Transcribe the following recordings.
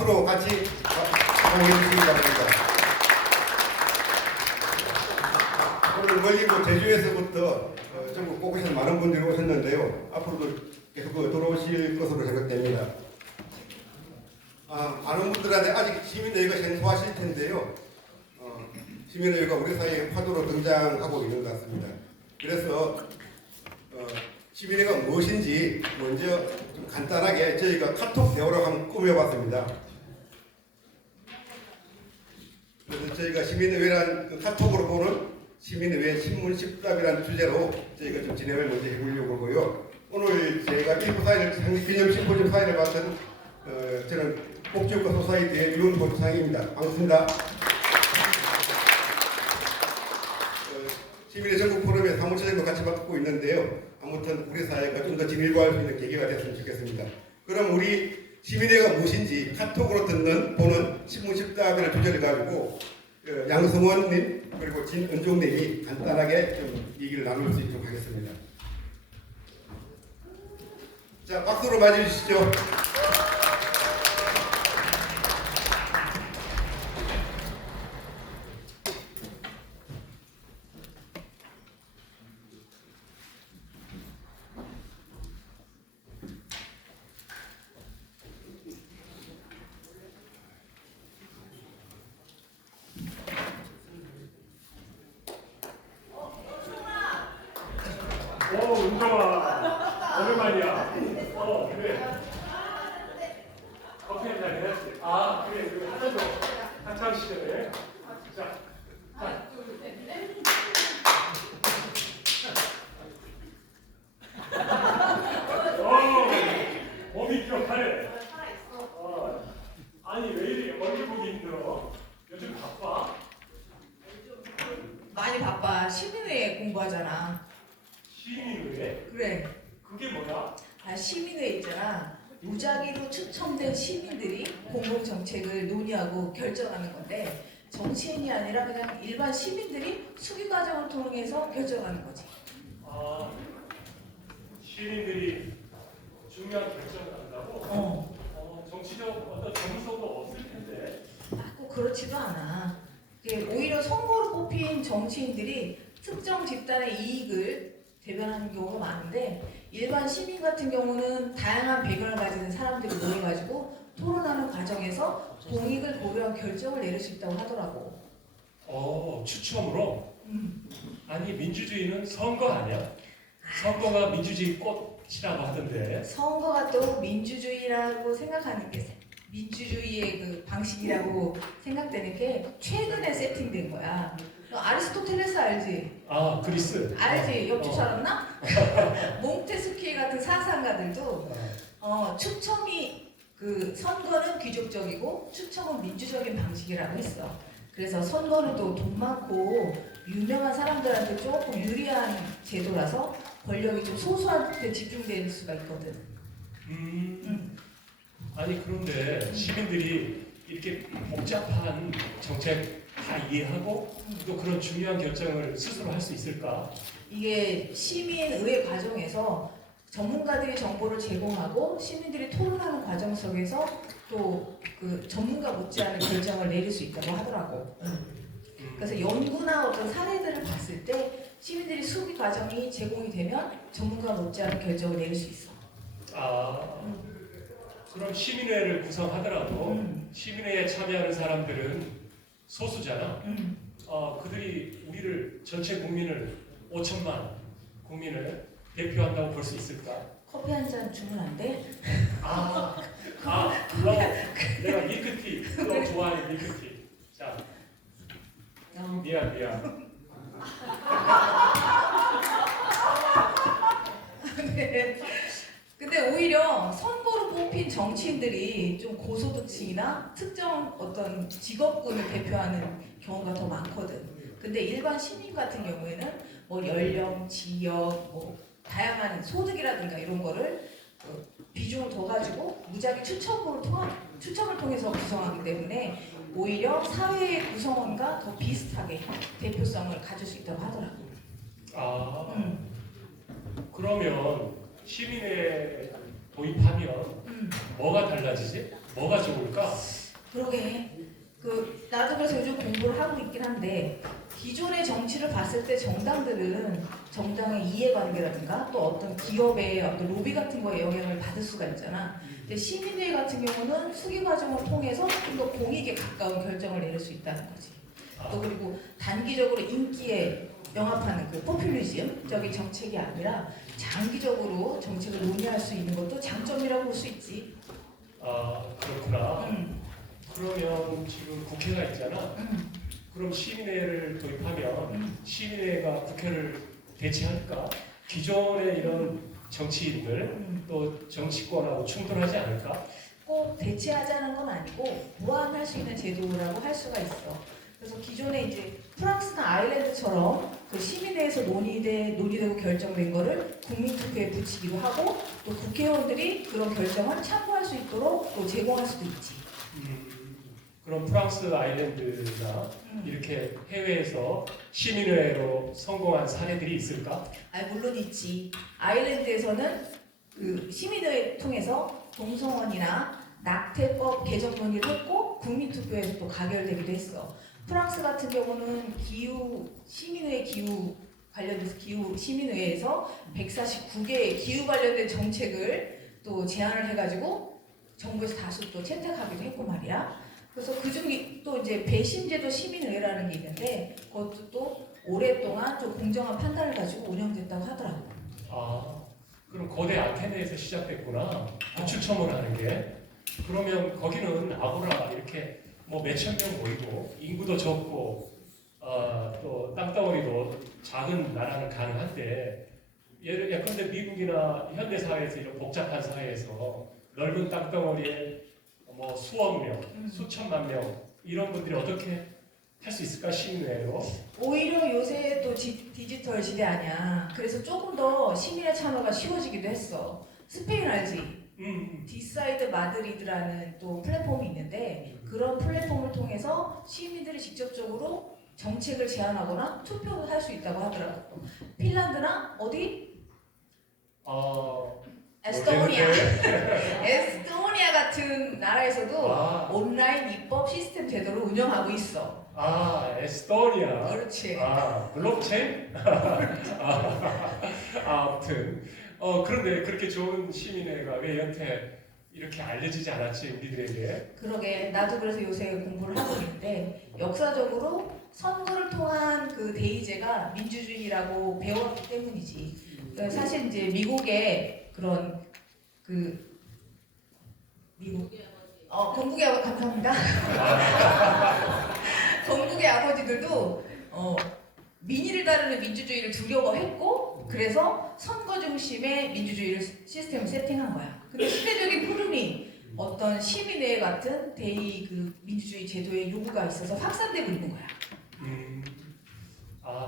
박수로 같이 호응해 주시기 바랍니다. 오늘 멀리 제주에서부터 전국 곳곳에서 많은 분들이 오셨는데요. 앞으로도 계속 들어오실 것으로 생각됩니다. 많은 분들한테 아직 시민의회가 생소하실 텐데요. 시민의회가 우리 사회에 화두로 등장하고 있는 것 같습니다. 그래서 시민회가 무엇인지 먼저 좀 간단하게 저희가 카톡 대화로 한번 꾸며봤습니다. 그래서 저희가 시민의회란 그 카톡으로 보는 시민의회 신문 10답이라는 주제로 저희가 좀 진행을 먼저 해보려고 하고요. 오늘 제가 일부 사회를 상기기념 심포지엄 사회를 맡은 저는 복지국가 소사이티의 윤본상입니다. 반갑습니다. 시민의 전국 포럼의 사무처장도 같이 맡고 있는데요. 아무튼 우리 사회가 좀 더 진일보할 수 있는 계기가 됐으면 좋겠습니다. 그럼 우리 시민회가 무엇인지 카톡으로 보는 신문 10답이라는 주제를 가지고 양성원님 그리고 진은종님이 간단하게 좀 얘기를 나눌 수 있도록 하겠습니다. 자, 박수로 맞이해 주시죠. 은정아, 오랜만이야. 그래. 커피 한잔 해야지. 그래. 하나 더. 한참 시절에. 자. 몸이 기억하네. 아니, 왜 이리 얼굴 보기 힘들어? 요즘 바빠? 많이 바빠. 시민회에 공부하잖아. 시민회? 그래. 그게 뭐야? 시민회 있잖아. 무작위로 추첨된 시민들이 공공정책을 논의하고 결정하는 건데 정치인이 아니라 그냥 일반 시민들이 수기 과정을 통해서 결정하는 거지. 시민들이 중요한 결정을 한다고? 정치적 어떤 정서도 없을 텐데. 꼭 그렇지도 않아. 오히려 선거로 뽑힌 정치인들이 특정 집단의 이익을 대변하는 경우가 많은데 일반 시민 같은 경우는 다양한 배경을 가진 사람들이 모여가지고 토론하는 과정에서 공익을 고려한 결정을 내릴 수 있다고 하더라고. 추첨으로? 아니, 민주주의는 선거 아니야? 선거가 민주주의 꽃이라고 하던데. 선거가 또 민주주의라고 생각하는 게 민주주의의 그 방식이라고 생각되는 게 최근에 세팅된 거야. 너 아리스토텔레스 알지? 그리스. 알지? 옆집 살았나? 몽테스키에 같은 사상가들도 추첨이 그 선거는 귀족적이고 추첨은 민주적인 방식이라고 했어. 그래서 선거는 또 돈 많고 유명한 사람들한테 조금 유리한 제도라서 권력이 좀 소수한테 집중될 수가 있거든. 아니, 그런데 시민들이 이렇게 복잡한 정책 다 이해하고 또 그런 중요한 결정을 스스로 할 수 있을까? 이게 시민의회 과정에서 전문가들이 정보를 제공하고 시민들이 토론하는 과정 속에서 또 그 전문가 못지않은 결정을 내릴 수 있다고 하더라고. 그래서 연구나 어떤 사례들을 봤을 때 시민들이 수기 과정이 제공이 되면 전문가 못지않은 결정을 내릴 수 있어. 그럼 시민회를 구성하더라도 시민회에 참여하는 사람들은 소수잖아. 그들이 우리를 전체 국민을 5천만 국민을 대표한다고 볼 수 있을까? 커피 한 잔 주면 안 돼? 내가 밀크티, 너 좋아하는 밀크티. 자, 미안. 근데 오히려 선거로 뽑힌 정치인들이 좀 고소득층이나 특정 어떤 직업군을 대표하는 경우가 더 많거든. 근데 일반 시민 같은 경우에는 뭐 연령, 지역, 뭐 다양한 소득이라든가 이런 거를 비중을 더 가지고 무작위 추첨을 통해서 구성하기 때문에 오히려 사회의 구성원과 더 비슷하게 대표성을 가질 수 있다고 하더라고. 그러면 시민회 도입하면 뭐가 달라지지? 뭐가 좋을까? 그러게. 나도 그래서 요즘 공부를 하고 있긴 한데 기존의 정치를 봤을 때 정당들은 정당의 이해관계라든가 또 어떤 기업의 어떤 로비 같은 거에 영향을 받을 수가 있잖아. 근데 시민회의 같은 경우는 수기 과정을 통해서 좀 더 공익에 가까운 결정을 내릴 수 있다는 거지. 또 그리고 단기적으로 인기에 영합하는 그 포퓰리즘적인 정책이 아니라 장기적으로 정책을 논의할 수 있는 것도 장점이라고 볼 수 있지. 아, 그렇구나. 음, 그러면 지금 국회가 있잖아. 그럼 시민회를 도입하면 시민회가 국회를 대체할까? 기존의 이런 정치인들 또 정치권하고 충돌하지 않을까? 꼭 대체하자는 건 아니고 보완할 수 있는 제도라고 할 수가 있어. 그래서 기존에 이제 프랑스나 아일랜드처럼 그 시민회에서 논의되고 결정된 거를 국민투표에 붙이기도 하고 또 국회의원들이 그런 결정을 참고할 수 있도록 또 제공할 수도 있지. 그럼 프랑스 아일랜드나 이렇게 해외에서 시민회로 성공한 사례들이 있을까? 물론 있지. 아일랜드에서는 그 시민회를 통해서 동성원이나 낙태법 개정 논의를 했고 국민투표에서 또 가결되기도 했어. 프랑스 같은 경우는 시민회 기후 관련돼서 기후 시민회에서 149개의 기후 관련된 정책을 또 제안을 해가지고 정부에서 다수 또 채택하기도 했고 말이야. 그래서 그중에 또 이제 배심제도 시민회라는 게 있는데 그것도 또 오랫동안 좀 공정한 판단을 가지고 운영됐다고 하더라고. 아, 그럼 거대 아테네에서 시작됐구나. 추첨을 하는 게. 그러면 거기는 아고라 이렇게 뭐 몇천 명 모이고 인구도 적고 또 땅덩어리도 작은 나라는 가능한데 예컨대 미국이나 현대 사회에서 이런 복잡한 사회에서 넓은 땅덩어리에 뭐 수억 명, 수천만 명 이런 분들이 어떻게 할 수 있을까 시민회로? 오히려 요새 또 디지털 시대 아니야. 그래서 조금 더 시민의 참여가 쉬워지기도 했어. 스페인 알지? 디사이드 마드리드라는 또 플랫폼이 있는데 그런 플랫폼을 통해서 시민들이 직접적으로 정책을 제안하거나 투표도 할 수 있다고 하더라고. 핀란드나 어디? 에스토니아. 에스토니아 같은 나라에서도 온라인 입법 시스템 제도를 운영하고 있어. 에스토니아. 그렇지. 블록체인? 아무튼 그런데 그렇게 좋은 시민회가 왜 여태 이렇게 알려지지 않았지 우리들에게? 그러게 나도 그래서 요새 공부를 하고 있는데 역사적으로 선거를 통한 그 대의제가 민주주의라고 배웠기 때문이지. 그러니까 사실 이제 미국의 그런 건국의 아버지 감사합니다. 건국의 아버지들도 민의를 따르는 민주주의를 두려워했고 그래서 선거 중심의 민주주의를 시스템을 세팅한 거야. 근데 시대적인 흐름이 어떤 시민회 같은 대의 그 민주주의 제도의 요구가 있어서 확산되고 있는 거야.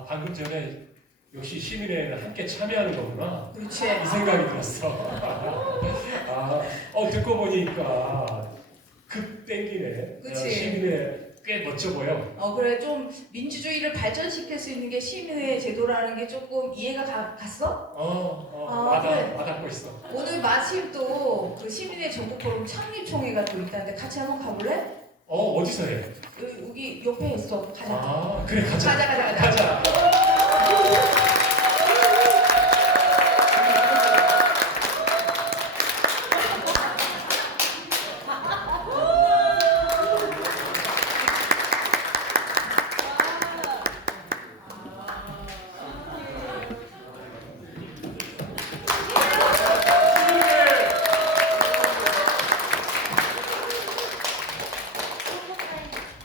방금 전에 역시 시민회는 함께 참여하는 거구나. 그렇지. 이 생각이 들었어. 듣고 보니까 급 땡기네. 그치. 시민회 꽤 멋져 보여. 그래 좀 민주주의를 발전시킬 수 있는 게 시민회 제도라는 게 조금 이해가 갔어? 그래. 와닿고 있어. 오늘 마침 또 그 시민회 전국 포럼 창립총회가 또 있다는데 같이 한번 가볼래? 어디서 해? 여기 옆에 있어. 가자. 그래 가자. 가자.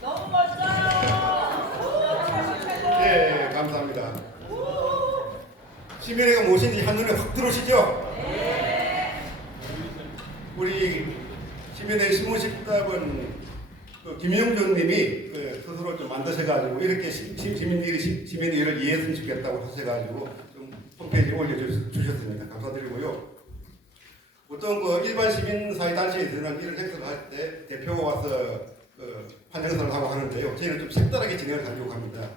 너무 멋져요. 네, 감사합니다. 시민회가 무엇인지 한눈에 확 들어오시죠? 우리 시민회 신문식답은 김영준 님이 스스로 좀 만드셔가지고 이렇게 시민들이 시민회를 이해했으면 좋겠다고 하셔가지고 좀 홈페이지에 올려주셨습니다. 감사드리고요. 보통 일반 시민사회단체에서는 이런 행사를 할 때 대표가 와서 환영사를 하고 하는데요. 저희는 좀 색다르게 진행을 하려고 합니다.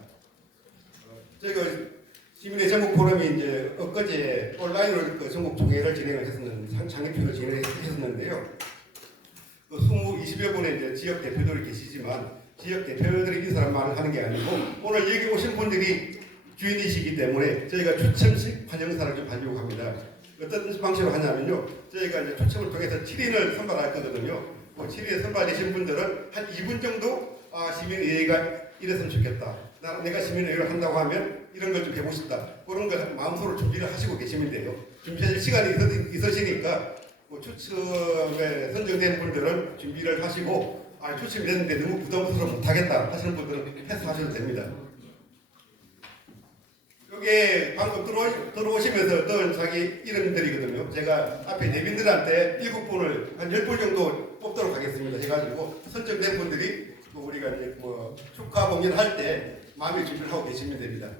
저희가 시민의 전국 포럼이 이제 엊그제 온라인으로 전국 총회를 진행을 했었는데, 창립회를 진행했었는데요. 20 20여 분의 이제 지역 대표들이 계시지만 지역 대표들이 이 사람 말을 하는 게 아니고 오늘 여기 오신 분들이 주인이시기 때문에 저희가 추첨식 환영사를 좀 하려고 합니다. 어떤 방식으로 하냐면요. 저희가 이제 추첨을 통해서 7인을 선발할 거거든요. 그 7인에 선발되신 분들은 한 2분 정도 시민의회가 이랬으면 좋겠다. 내가 시민의회를 한다고 하면 이런 걸 좀 해보고 싶다. 그런 걸 마음속으로 준비를 하시고 계시면 돼요. 준비하실 시간이 있으시니까 뭐 추첨에 선정된 분들은 준비를 하시고 추첨이 됐는데 너무 부담스러워 못하겠다 하시는 분들은 패스하셔도 됩니다. 이게 방금 들어오시면서 어떤 자기 이름들이거든요. 제가 앞에 내빈들한테 7분을 한 10분 정도 뽑도록 하겠습니다. 해가지고 선정된 분들이 또 우리가 이제 뭐 축하 공연을 할 때 마음의 준비를 하고 계시면 됩니다.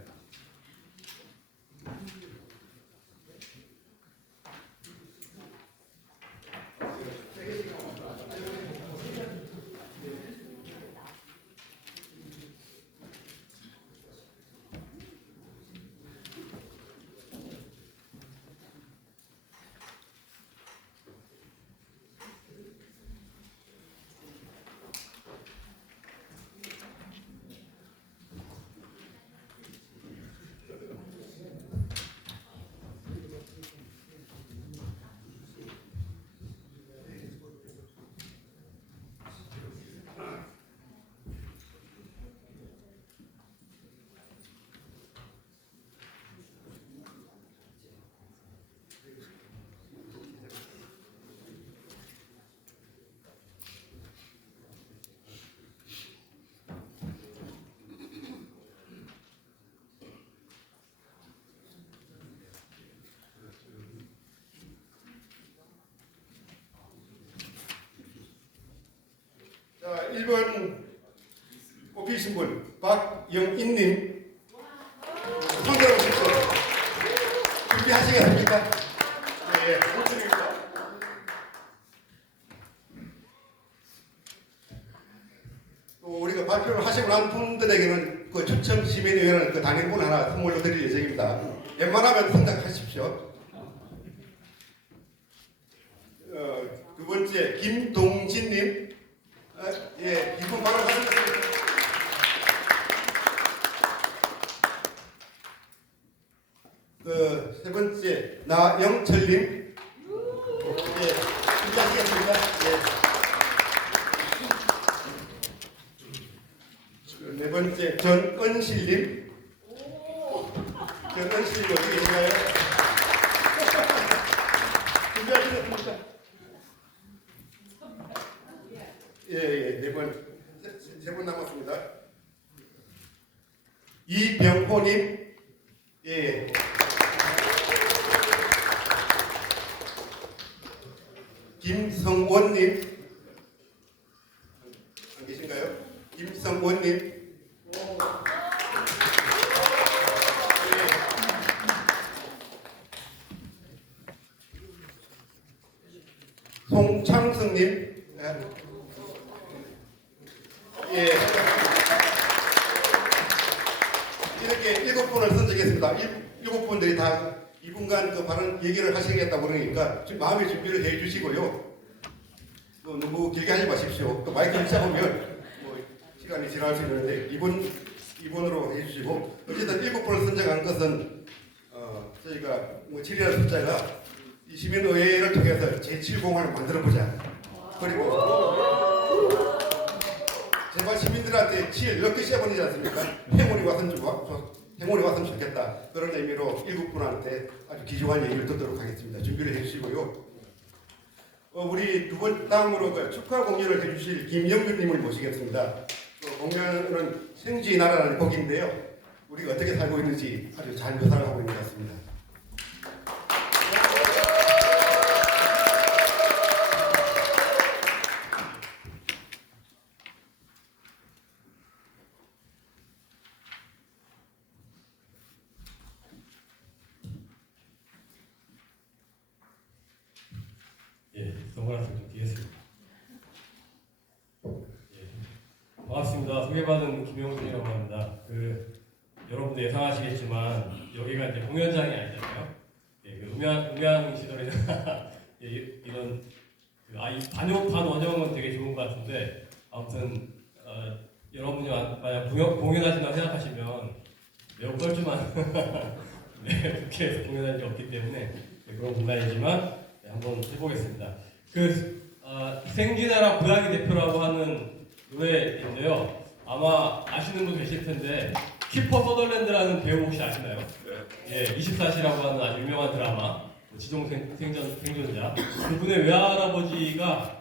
자, 1번 뽑히신 분 박영인님 손 들어보십시오. 준비하시겠습니까? 네, 또 우리가 발표를 하시고 난 분들에게는 그 추첨 시민의회라는 그 단일본 하나 선물로 드릴 예정입니다. 웬만하면 생각하십시오. 두 번째 김동진님. 예, 이분 바로 가시겠습니다. 세 번째 나영철님. 예, 준비하시겠습니다. 예. 네 번째 전은실님. 전은실님 어디 계신가요? 준비하시겠습니까? 예, 세 분 남았습니다. 이병호님, 예. 김성원님, 안 계신가요? 김성원님, 예. 송창성님, 예. 이렇게 7분을 선정했습니다. 7분들이 다 2분간 그 발언 얘기를 하시겠다고 그러니까 지금 마음의 준비를 해 주시고요. 또 너무 길게 하지 마십시오. 또 마이크를 잡으면 뭐 시간이 지날 수 있는데 2분으로 해 주시고 어쨌든 7분을 선정한 것은 저희가 뭐 7이라는 숫자가 이 시민의회를 통해서 제7공을 만들어보자. 그리고 제발 시민들한테 7 럭키 세븐이지 않습니까? 행운이 왔으면 좋겠다. 그런 의미로 7분한테 아주 귀중한 얘기를 듣도록 하겠습니다. 준비를 해주시고요. 우리 다음으로 그 축하 공연을 해주실 김영준님을 모시겠습니다. 공연은 생쥐의 나라라는 곡인데요. 우리가 어떻게 살고 있는지 아주 잘 묘사를 하고 있는 것 같습니다. 선글라스 좀 끼겠습니다. 반갑습니다. 소개받은 김영준이라고 합니다. 여러분도 예상하시겠지만 여기가 이제 공연장이 아니잖아요. 음향 시설이나 이런 이 반원형은 되게 좋은 것 같은데 아무튼 여러분이 만약 공연하신다고 생각하시면 매우 뻘쭘한 네, 국회에서 공연한 게 없기 때문에 네, 그런 공간이지만 네, 한번 해보겠습니다. 생쥐나라 고양이 대표라고 하는 노래인데요. 아마 아시는 분 계실 텐데 키퍼 서덜랜드라는 배우 혹시 아시나요? 예, 24시라고 하는 아주 유명한 드라마 지동 생존자 그분의 외할아버지가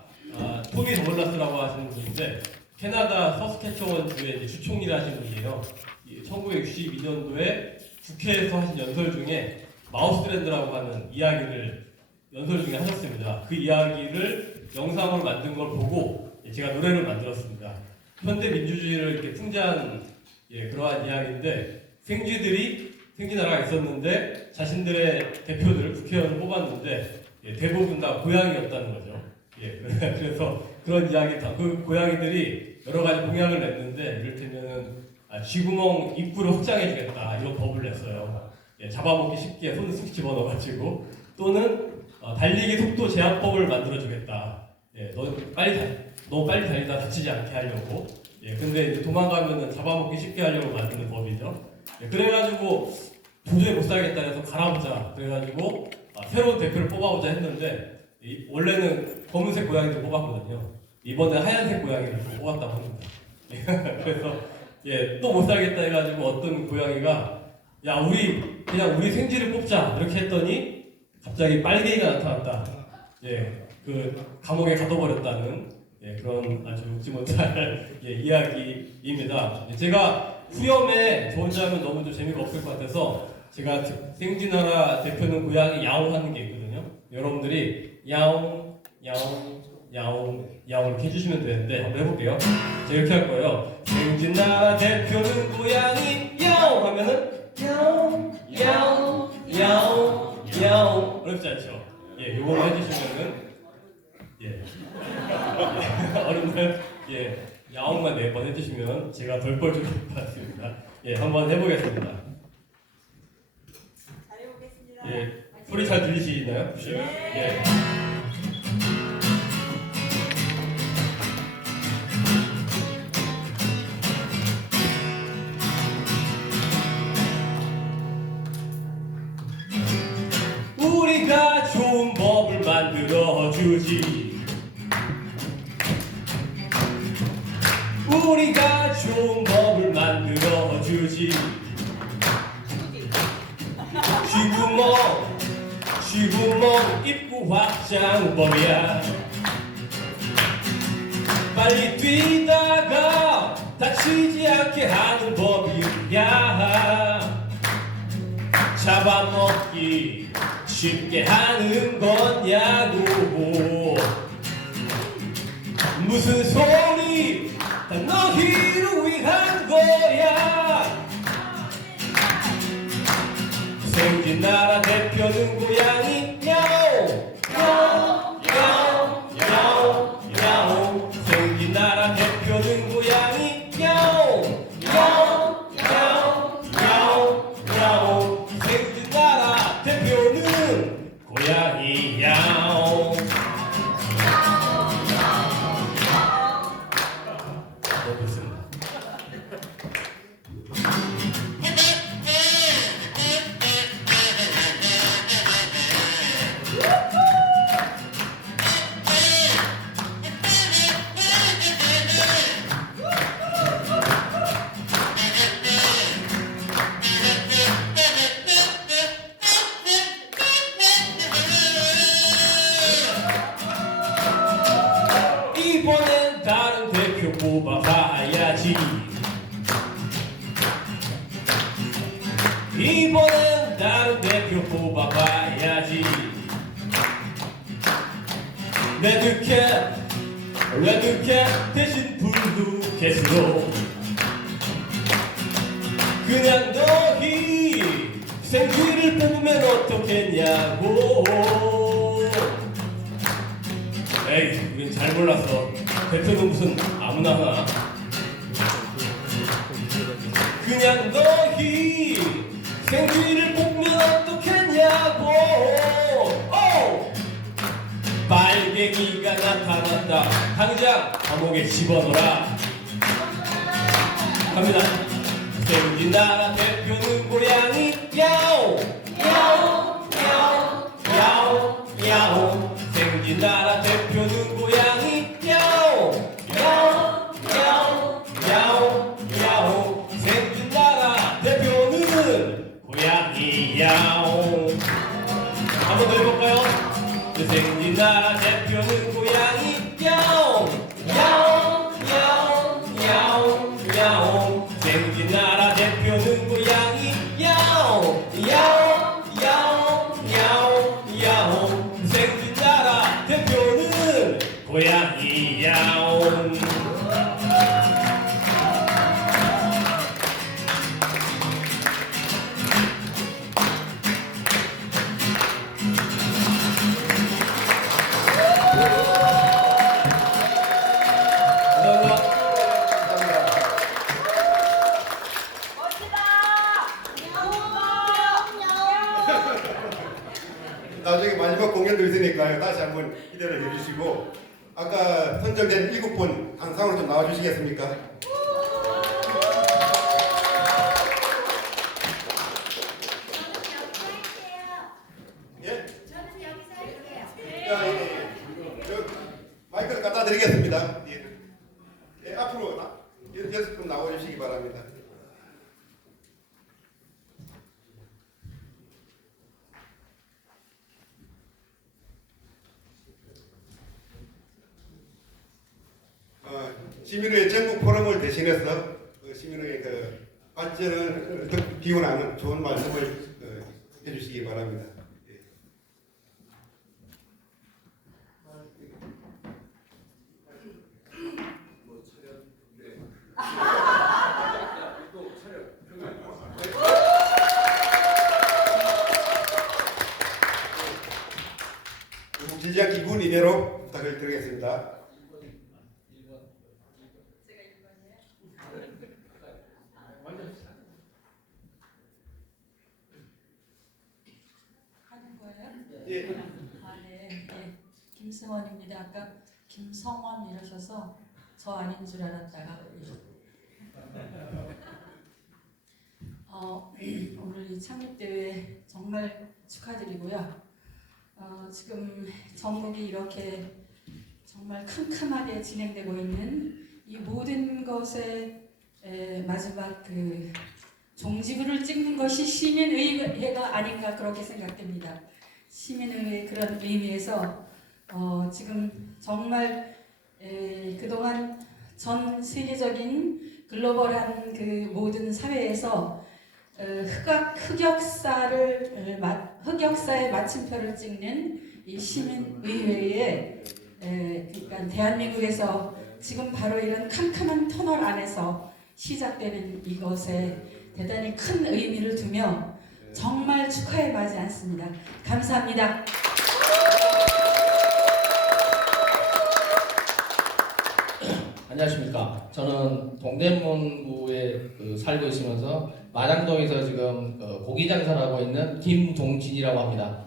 토니 더글라스라고 하시는 분인데 캐나다 서스캐처원 주의 주총리를 하신 분이에요. 1962년도에 국회에서 하신 연설 중에 마우스랜드라고 하는 이야기를 연설 중에 하셨습니다. 그 이야기를 영상으로 만든 걸 보고 제가 노래를 만들었습니다. 현대 민주주의를 이렇게 풍자한 그러한 이야기인데 생쥐나라가 있었는데 자신들의 대표들 국회의원을 뽑았는데 대부분 다 고양이였다는 거죠. 그래서 그런 이야기 그 고양이들이 여러 가지 공약을 냈는데 이를테면은 쥐구멍 입구를 확장해주겠다 이런 법을 냈어요. 잡아먹기 쉽게 손을 쑥 집어넣어가지고 또는 달리기 속도 제한법을 만들어주겠다. 너무 빨리 달리다 다치지 않게 하려고. 근데 이제 도망가면은 잡아먹기 쉽게 하려고 만드는 법이죠. 그래가지고 도저히 못 살겠다 해서 갈아보자. 그래가지고 새로운 대표를 뽑아보자 했는데 원래는 검은색 고양이를 뽑았거든요. 이번에 하얀색 고양이를 뽑았다고 합니다. 그래서 또 못 살겠다 해가지고 어떤 고양이가 그냥 우리 생쥐를 뽑자 이렇게 했더니 갑자기 빨갱이가 나타났다. 그 감옥에 가둬버렸다는 그런 아주 웃지 못할 이야기입니다. 제가 후렴에 저 혼자 하면 너무 좀 재미가 없을 것 같아서 제가 생쥐나라 대표는 고양이 야옹 하는 게 있거든요. 여러분들이 야옹 야옹 야옹 야옹 이렇게 해주시면 되는데 한번 해볼게요. 제가 이렇게 할 거예요. 생쥐나라 대표는 고양이 야옹 하면은 야옹 야옹 야옹 야옹 어렵지 않죠? 요거만 해주시면은 어른들 야옹만 4번 해주시면 제가 덜 뻘쭘할 것 같습니다. 한번 해보겠습니다. 잘해보겠습니다. 소리 잘 들리시나요? 네. 우리가 좋은 법을 만들어주지. 우리가 좋은 법을 만들어주지. 쥐구멍 입구 확장법이야. 빨리 뛰다가 다치지 않게 하는 법이야. 잡아먹기 쉽게 하는 거냐고. 무슨 소리 다 너희를 위한 거야. 생쥐나라 대표는 고양이 야옹 야옹 야옹 야옹 야옹. 생쥐나라 대표는 고양이 야옹 야옹 야옹 야옹 야옹. 생쥐나라 대표는 고양이 야옹. 좋습니다. 이번엔 다른 대표 뽑아봐야지. 이번엔 다른 대표 뽑아봐야지. 레드캣 대신 블루캣으로. 그냥 너희 생쥐를 뽑으면 어떻겠냐고. 에이, 우린 잘 몰랐어. 대표는 무슨 아무나 하나. 그냥 너희 생쥐를 뽑으면 어떻겠냐고. 빨갱이 고양이가 나타난다. 당장 감옥에 집어넣어라. 갑니다. 생긴 나라 대표는 고양이 야옹 야옹 야옹 야옹 야옹. 생긴 나라 대표는 고양이 야옹 야옹 야옹 야옹 야옹. 생긴 나라 대표는 고양이 야옹. 한번 더 해볼까요? 생긴 나라 대표는 고양이 야옹 야옹 야옹 야옹 야옹. 생긴 나라 대표는 고양이 야옹 야옹 야옹 야옹 야옹. 생긴 나라 대표는 고양이 야옹. 나중에 마지막 공연도 있으니까요. 다시 한번 기대를 해주시고 아까 선정된 7분 단상으로 좀 나와주시겠습니까? 예? 저는 여기서 할게요. 자, 저 마이크를 갖다 드리겠습니다. 예. 예, 앞으로 6분 나와주시기 바랍니다. 시민의 전국 포럼을 대신해서 시민의 그 발전을 기원하는 좋은 말씀을 해주시기 바랍니다. 예. 길지 않게 2분 이내로 부탁을 드리겠습니다. 하는 거예요? 예. 아, 네. 네. 김승원입니다. 아까 김성원 이러셔서 저 아닌 줄 알았다가 오늘 이 창립대회 정말 축하드리고요. 지금 전국이 이렇게 정말 캄캄하게 진행되고 있는 이 모든 것의 마지막 그 종지부를 찍는 것이 시민의회가 아닌가 그렇게 생각됩니다. 시민의회 그런 의미에서 지금 정말 그동안 전 세계적인 글로벌한 그 모든 사회에서 흑역사의 마침표를 찍는 이 시민의회에 그러니까 대한민국에서 지금 바로 이런 캄캄한 터널 안에서 시작되는 이것에 대단히 큰 의미를 두며 정말 축하에 마지 않습니다. 감사합니다. 안녕하십니까. 저는 동대문구에 살고 있으면서 마장동에서 지금 고기 장사를 하고 있는 김동진이라고 합니다.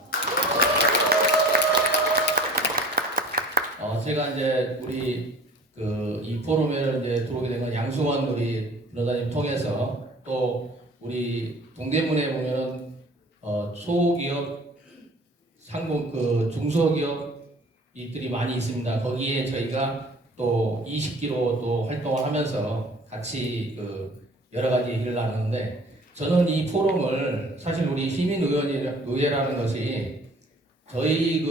제가 이제 우리 이 포럼에 이제 들어오게 된 건 양승원 우리 변호사님 통해서 또 우리 동대문에 보면은 소기업 상공 중소기업들이 많이 있습니다. 거기에 저희가 또 20기로 또 활동을 하면서 같이 여러 가지 일을 나누는데 저는 이 포럼을 사실 우리 시민의회라는 것이 저희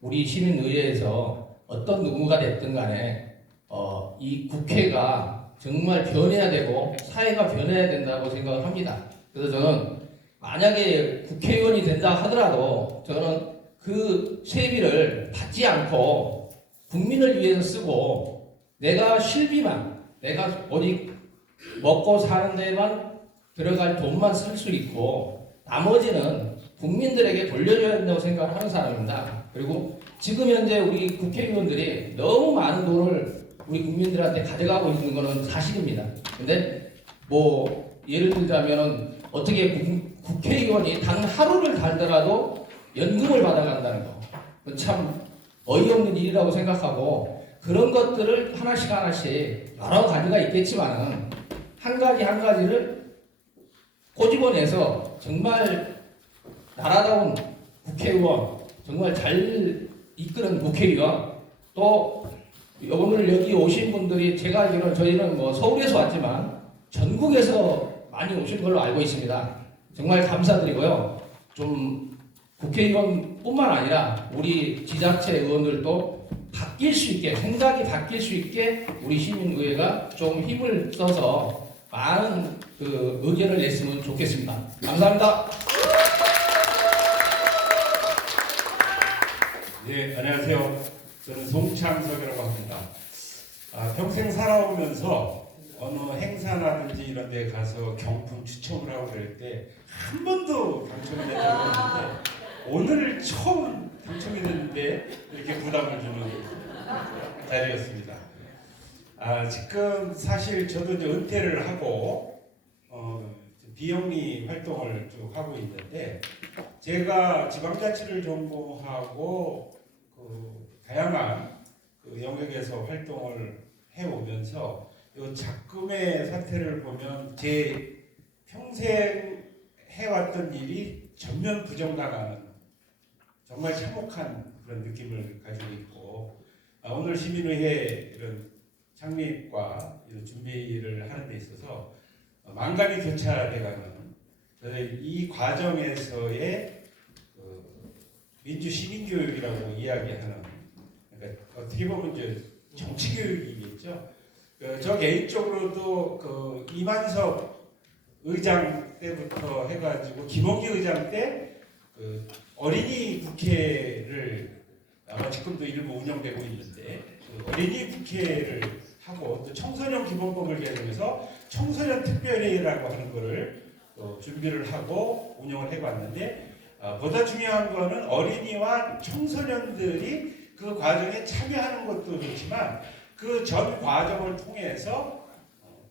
우리 시민의회에서 어떤 누구가 됐든 간에 이 국회가 정말 변해야 되고 사회가 변해야 된다고 생각을 합니다. 그래서 저는 만약에 국회의원이 된다 하더라도 저는 그 세비를 받지 않고 국민을 위해서 쓰고 내가 실비만 내가 어디 먹고 사는 데만 들어갈 돈만 쓸 수 있고 나머지는 국민들에게 돌려줘야 된다고 생각을 하는 사람입니다. 그리고 지금 현재 우리 국회의원들이 너무 많은 돈을 우리 국민들한테 가져가고 있는 것은 사실입니다. 근데 뭐 예를 들자면 어떻게 국회의원이 단 하루를 달더라도 연금을 받아간다는 거. 참 어이없는 일이라고 생각하고 그런 것들을 하나씩 하나씩 여러 가지가 있겠지만은 한 가지 한 가지를 꼬집어내서 정말 나라다운 국회의원, 정말 잘 이끄는 국회의원, 또 오늘 여기 오신 분들이 제가 알기로는 저희는 뭐 서울에서 왔지만 전국에서 많이 오신 걸로 알고 있습니다. 정말 감사드리고요. 좀 국회의원뿐만 아니라 우리 지자체 의원들도 바뀔 수 있게, 생각이 바뀔 수 있게 우리 시민의회가 좀 힘을 써서 많은 그 의견을 냈으면 좋겠습니다. 감사합니다. 네, 안녕하세요. 저는 송창석이라고 합니다. 평생 살아오면서 어느 행사라든지 이런 데 가서 경품 추첨을 하고 그럴 때 한 번도 당첨이 된 적이 없는데 오늘 처음 당첨이 됐는데 이렇게 부담을 주는 자리였습니다. 지금 사실 저도 이제 은퇴를 하고 비영리 활동을 쭉 하고 있는데 제가 지방자치를 전공하고 다양한 영역에서 활동을 해오면서 이 작금의 사태를 보면 제 평생 해왔던 일이 전면 부정당하는 정말 참혹한 그런 느낌을 가지고 있고 오늘 시민의회 이런 창립과 이런 준비를 하는 데 있어서 만감이 교차돼가는 이 과정에서의 민주 시민교육이라고 이야기하는 그러니까 어떻게 보면 이제 정치교육이겠죠. 저 개인적으로도 이만석 의장 때부터 해가지고 김원기 의장 때 어린이 국회를 아마 지금도 일부 운영되고 있는데 어린이 국회를 하고 또 청소년 기본법을 개정해서 청소년 특별회의라고 하는 거를 준비를 하고 운영을 해봤는데 보다 중요한 거는 어린이와 청소년들이 그 과정에 참여하는 것도 좋지만 그 전 과정을 통해서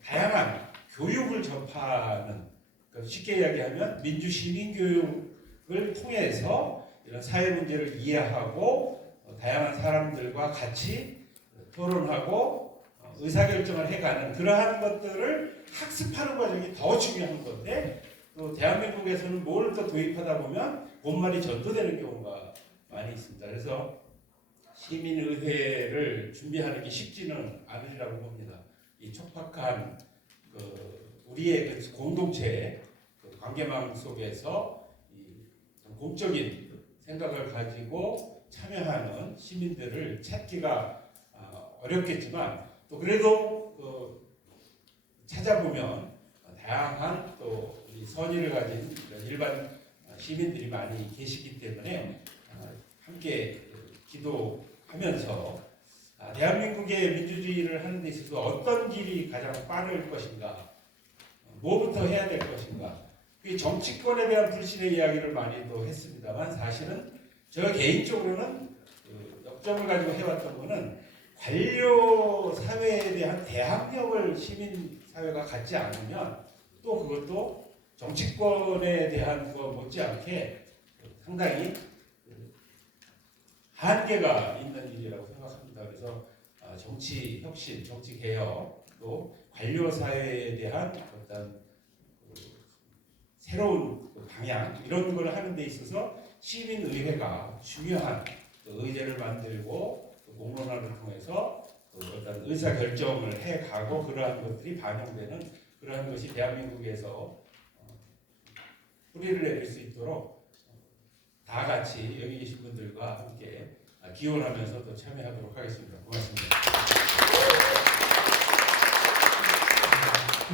다양한 교육을 접하는 쉽게 이야기하면 민주 시민 교육을 통해서 이런 사회 문제를 이해하고 다양한 사람들과 같이 토론하고 의사결정을 해가는 그러한 것들을 학습하는 과정이 더 중요한 건데 또 대한민국에서는 뭘 또 도입하다 보면 본말이 전도되는 경우가 많이 있습니다. 그래서 시민의회를 준비하는 게 쉽지는 않으리라고 봅니다. 이 촉박한 우리의 공동체 관계망 속에서 이 공적인 생각을 가지고 참여하는 시민들을 찾기가 어렵겠지만 또 그래도 찾아보면 다양한 또 우리 선의를 가진 일반 시민들이 많이 계시기 때문에 함께 기도하면서 대한민국의 민주주의를 하는 데 있어서 어떤 길이 가장 빠를 것인가, 뭐부터 해야 될 것인가. 정치권에 대한 불신의 이야기를 많이도 했습니다만 사실은 저 개인적으로는 역점을 가지고 해왔던 거는 관료 사회에 대한 대항력을 시민 사회가 갖지 않으면 또 그것도 정치권에 대한 것 못지않게 상당히 한계가 있는 일이라고 생각합니다. 그래서 정치 혁신, 정치 개혁, 또 관료 사회에 대한 어떤 새로운 방향 이런 걸 하는 데 있어서 시민의회가 중요한 의제를 만들고 공론화를 통해서 어떤 의사결정을 해가고 그러한 것들이 반영되는 그러한 것이 대한민국에서 뿌리를 내릴 수 있도록 다 같이 여기 계신 분들과 함께 기원하면서 또 참여하도록 하겠습니다. 고맙습니다.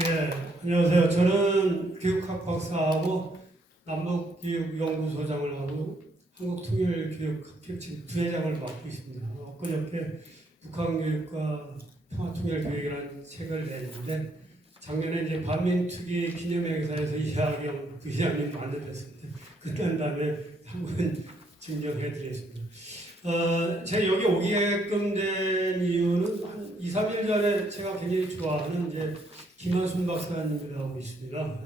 네, 안녕하세요. 저는 교육학 박사하고 남북교육연구소장을 하고 한국통일교육학회 지금 부회장을 맡고 있습니다. 엊그저께 북한교육과 평화통일교육이라는 책을 냈는데 작년에 이제 반민특위 기념행사에서 이하경 부회장님 만나뵀습니다. 끝난 다음에 한번 증정해드리겠습니다. 제가 여기 오게끔 된 이유는 한 2, 3일 전에 제가 굉장히 좋아하는 이제 김한순 박사님이라고 있습니다.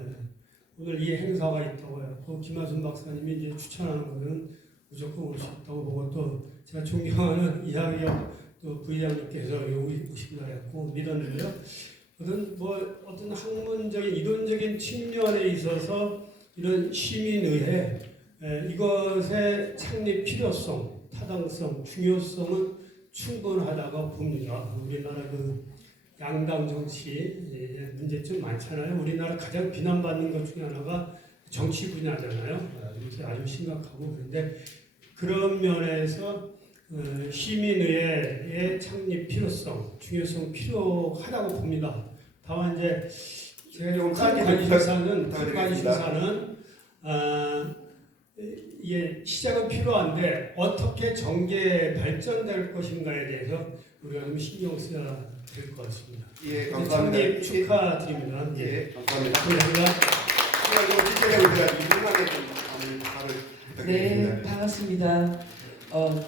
오늘 이 행사가 있다고 해요. 김한순 박사님이 이제 추천하는 것은 무조건 올 수 있다고 보고 또 제가 존경하는 이학영 또 부의장님께서 여기 오신다 했고 믿었는데요. 어떤 학문적인 이론적인 측면에 있어서 이런 시민의회 이것의 창립 필요성, 타당성, 중요성은 충분하다고 봅니다. 우리나라 그 양당 정치 문제점 많잖아요. 우리나라 가장 비난받는 것 중에 하나가 정치 분야잖아요. 이게 아주 심각하고 그런데 그런 면에서 시민의회의 창립 필요성, 중요성 필요하다고 봅니다. 다만 이제 제가 좀 관심사는 이게 시작은 필요한데 어떻게 정계 발전될 것인가에 대해서 우리가 좀 신경 써야 될 것 같습니다. 예, 감사합니다. 창립 축하드립니다. 예, 감사합니다. 감사합니다. 네, 반갑습니다.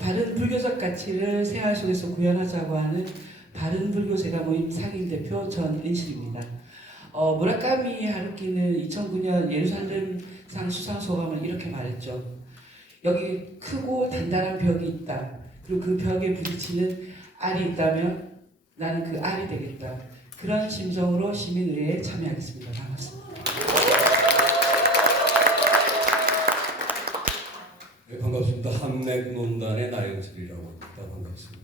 바른 불교적 가치를 생활 속에서 구현하자고 하는 바른 불교세가 모임 상임대표 전은실입니다. 무라카미 하루키는 2009년 예루살렘상 수상소감을 이렇게 말했죠. 여기 크고 단단한 벽이 있다. 그리고 그 벽에 부딪히는 알이 있다면 나는 그 알이 되겠다. 그런 심정으로 시민의회에 참여하겠습니다. 반갑습니다. 네, 반갑습니다. 한맥논단의 나영철이라고 합니다. 반갑습니다.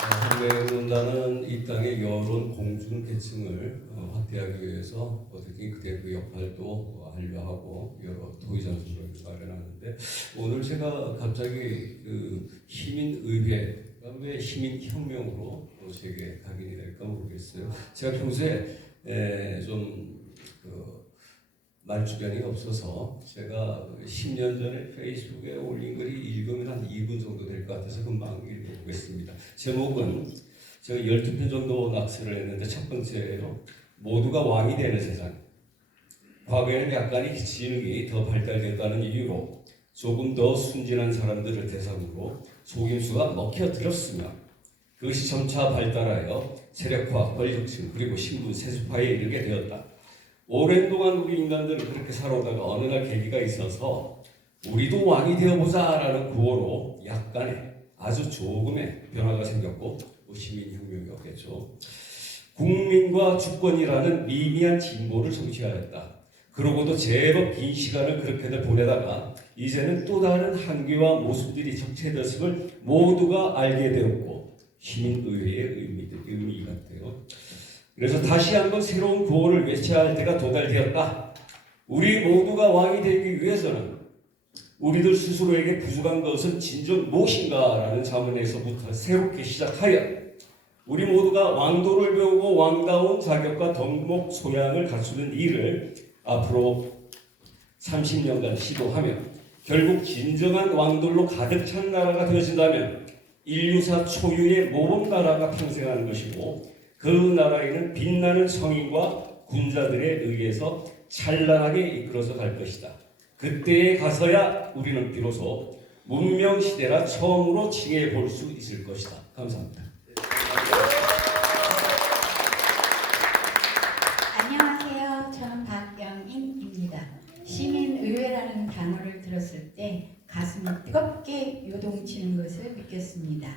한맥논단은 이 땅의 여론 공중 계층을 확대하기 위해서 어떻게 그때 그 역할도 하려 하고 여러 도의장소를 마련하는데 오늘 제가 갑자기 그 시민의회가 왜 시민혁명으로 제게 각인이 될까 모르겠어요. 제가 평소에 말주변이 없어서 제가 10년 전에 페이스북에 올린 글이 읽으면 한 2분 정도 될 것 같아서 금방 읽어보겠습니다. 제목은 제가 12편 정도 낙서를 했는데 첫 번째로 모두가 왕이 되는 세상. 과거에는 약간의 지능이 더 발달됐다는 이유로 조금 더 순진한 사람들을 대상으로 속임수가 먹혀들었으며 그것이 점차 발달하여 세력화, 권력층 그리고 신분, 세습화에 이르게 되었다. 오랜 동안 우리 인간들은 그렇게 살아오다가 어느 날 계기가 있어서 우리도 왕이 되어보자라는 구호로 약간의 아주 조금의 변화가 생겼고 시민혁명이었겠죠. 국민과 주권이라는 미미한 진보를 성취하였다. 그러고도 제법 긴 시간을 그렇게들 보내다가 이제는 또 다른 한계와 모습들이 적체되었음을 모두가 알게 되었고 시민의회의 의미 같아요. 그래서 다시 한번 새로운 구호를 외쳐야 할 때가 도달되었다. 우리 모두가 왕이 되기 위해서는 우리들 스스로에게 부족한 것은 진정 무엇인가라는 자문에서부터 새롭게 시작하여 우리 모두가 왕도를 배우고 왕다운 자격과 덕목 소양을 갖추는 일을 앞으로 30년간 시도하며 결국 진정한 왕들로 가득 찬 나라가 되어진다면 인류사 초유의 모범 나라가 탄생하는 것이고 그 나라에는 빛나는 성인과 군자들에 의해서 찬란하게 이끌어서 갈 것이다. 그때에 가서야 우리는 비로소 문명시대라 처음으로 칭해 볼 수 있을 것이다. 감사합니다. 안녕하세요. 저는 박영인입니다. 시민의회라는 단어를 들었을 때 가슴이 뜨겁게 요동치는 것을 느꼈습니다.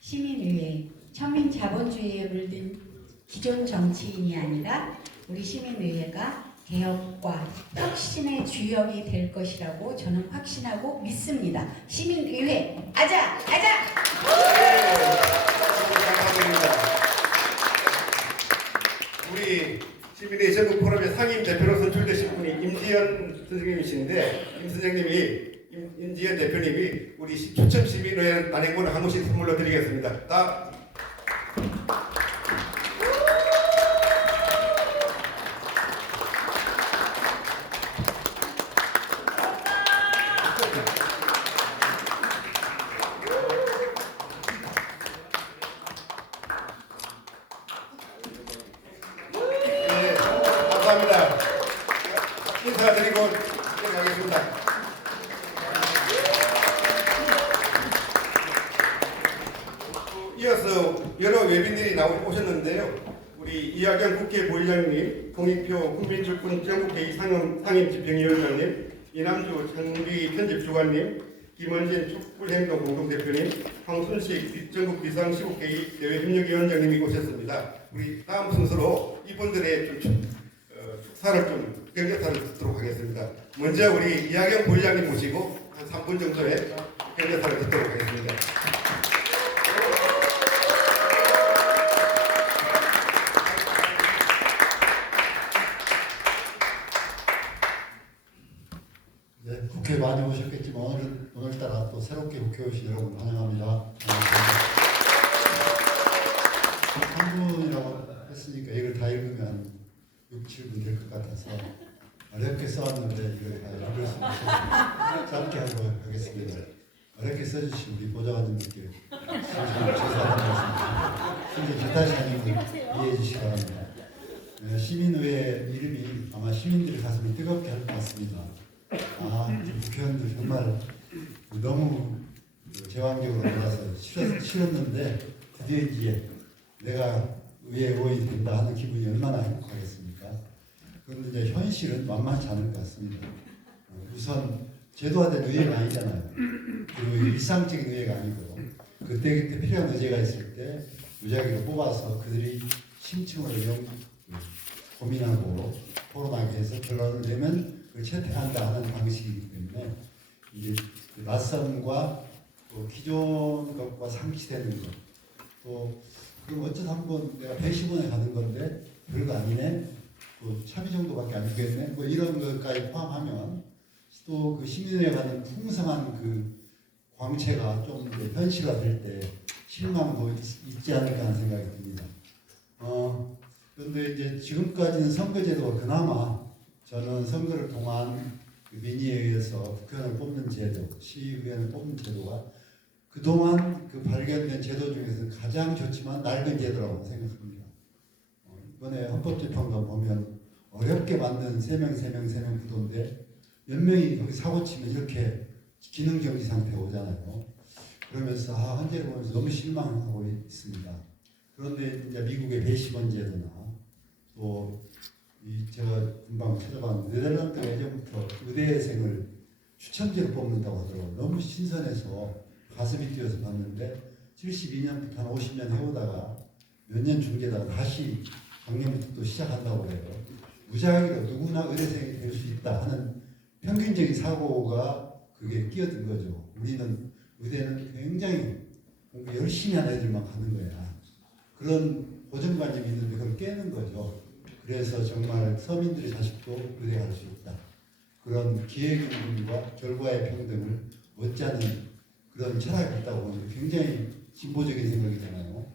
시민의회, 천민 자본주의에 물든 기존 정치인이 아니라 우리 시민의회가 개혁과 혁신의 주역이 될 것이라고 저는 확신하고 믿습니다. 시민의회 아자! 아자! 우리 시민의 전국 포럼의 상임 대표로 선출되신 분이 임지연 선생님이신데 임지연 대표님이 우리 추첨 시민의회 단행본을 한 권씩 선물로 드리겠습니다. 네, 감사합니다. 인사드리고 시작하겠습니다. 이어서 여러 외빈들이 오셨는데요. 우리 이학영 국회 부의장님, 홍익표 국민주권 전국회의 상임집행위원장님, 이남주 창비 편집주관님, 김원진 촛불행동 공동대표님, 황순식 전국 비상시국회의 대외협력위원장님이 오셨습니다. 우리 다음 순서로 이분들의 축사를 경례사를 듣도록 하겠습니다. 먼저 우리 이하경 부의장님 모시고 한 3분 정도의 경례사를 듣도록 하겠습니다. 네, 국회에 많이 오셨겠지만 오늘따라 또 새롭게 국회에 오신 여러분 환영합니다. 3분이라고 했으니까 이걸 다 읽으면 6, 7분 될 것 같아서 어렵게 써왔는데 이걸 다 읽을 수 없어서 짧게 하겠습니다. 어렵게 써주신 우리 보좌관님께 죄송하다는 말씀 다시 한번 이해해 주시기 바랍니다. 시민의회 이름이 아마 시민들의 가슴을 뜨겁게 할 것 같습니다. 국회의원들 정말 너무 제왕적으로 몰아서 싫었는데 드디어 이제 내가 의회에 오인이 된다 하는 기분이 얼마나 행복하겠습니까? 그런데 이제 현실은 만만치 않을 것 같습니다. 우선 제도화된 의회가 아니잖아요. 그리고 일상적인 의회가 아니고 그때 필요한 의제가 있을 때 무작위로 뽑아서 그들이 심층으로 고민하고 토론하게 해서 결론을 내면 그걸 채택한다 하는 방식이기 때문에 이제 낯선과 또 기존 것과 상기되는 것, 또 그럼 어쩌다 한번 내가 배심원에 가는 건데 별거 아니네, 또 차비 정도밖에 안 주겠네, 뭐 이런 것까지 포함하면 또 그 시민회에 가는 풍성한 그 광채가 좀 현실화될 때 실망도 있지 않을까 하는 생각이 듭니다. 그런데 이제 지금까지는 선거제도가 그나마 저는 선거를 통한 그 민의에 의해서 국회의원을 뽑는 제도, 시의원을 뽑는 제도가 그동안 그 발견된 제도 중에서 가장 좋지만 낡은 제도라고 생각합니다. 이번에 헌법재판관 보면 어렵게 만든 3명 구도인데 몇 명이 거기 사고 치면 이렇게 기능정지 상태에 오잖아요. 그러면서 헌재를 보면서 너무 실망하고 있습니다. 그런데 이제 미국의 배심원 제도나 또 제가 금방 찾아봤는데 네덜란드가 예전부터 의대생을 추천제로 뽑는다고 하더라고요. 너무 신선해서 가슴이 뛰어서 봤는데 72년부터 한 50년 해오다가 몇 년 중계다가 다시 작년부터 또 시작한다고 해요. 무작위로 누구나 의대생이 될 수 있다 하는 평균적인 사고가 그게 끼어든 거죠. 우리는 의대는 굉장히 공부 열심히 하는 애들만 가는 거야. 그런 고정관념이 있는데 그걸 깨는 거죠. 그래서 정말 서민들의 자식도 의대 갈 수 있다. 그런 기회균과 결과의 평등을 얻자는 그런 철학이 있다고 하는 게 굉장히 진보적인 생각이잖아요.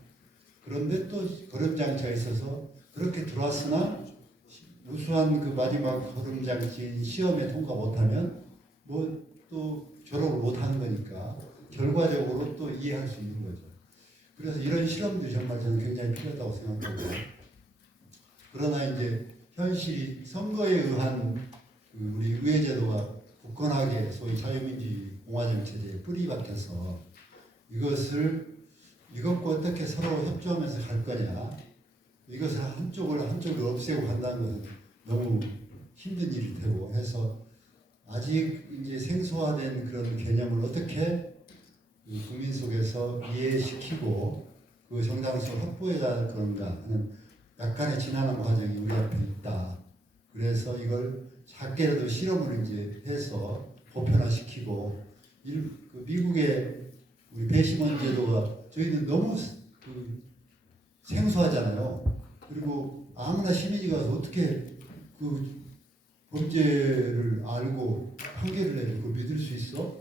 그런데 또 걸음장치가 있어서 그렇게 들어왔으나 우수한 그 마지막 걸음장치인 시험에 통과 못하면 뭐 또 졸업을 못하는 거니까 결과적으로 또 이해할 수 있는 거죠. 그래서 이런 실험들이 정말 저는 굉장히 필요하다고 생각하고, 그러나 이제 현실이 선거에 의한 그 우리 의회제도가 굳건하게 소위 자유민주주의 공화정 체제에 뿌리 박혀서 이것과 어떻게 서로 협조하면서 갈 거냐, 이것을 한쪽을 없애고 간다는 것은 너무 힘든 일이 되고 해서 아직 이제 생소화된 그런 개념을 어떻게 국민 속에서 이해시키고 그 정당성을 확보해야 그런가 하는 약간의 지난한 과정이 우리 앞에 있다. 그래서 이걸 작게라도 실험을 이제 해서 보편화시키고 그 미국의 우리 배심원 제도가 저희는 너무 생소하잖아요. 그리고 아무나 시민이 가서 어떻게 그 범죄를 알고 판결을 내고 그걸 믿을 수 있어?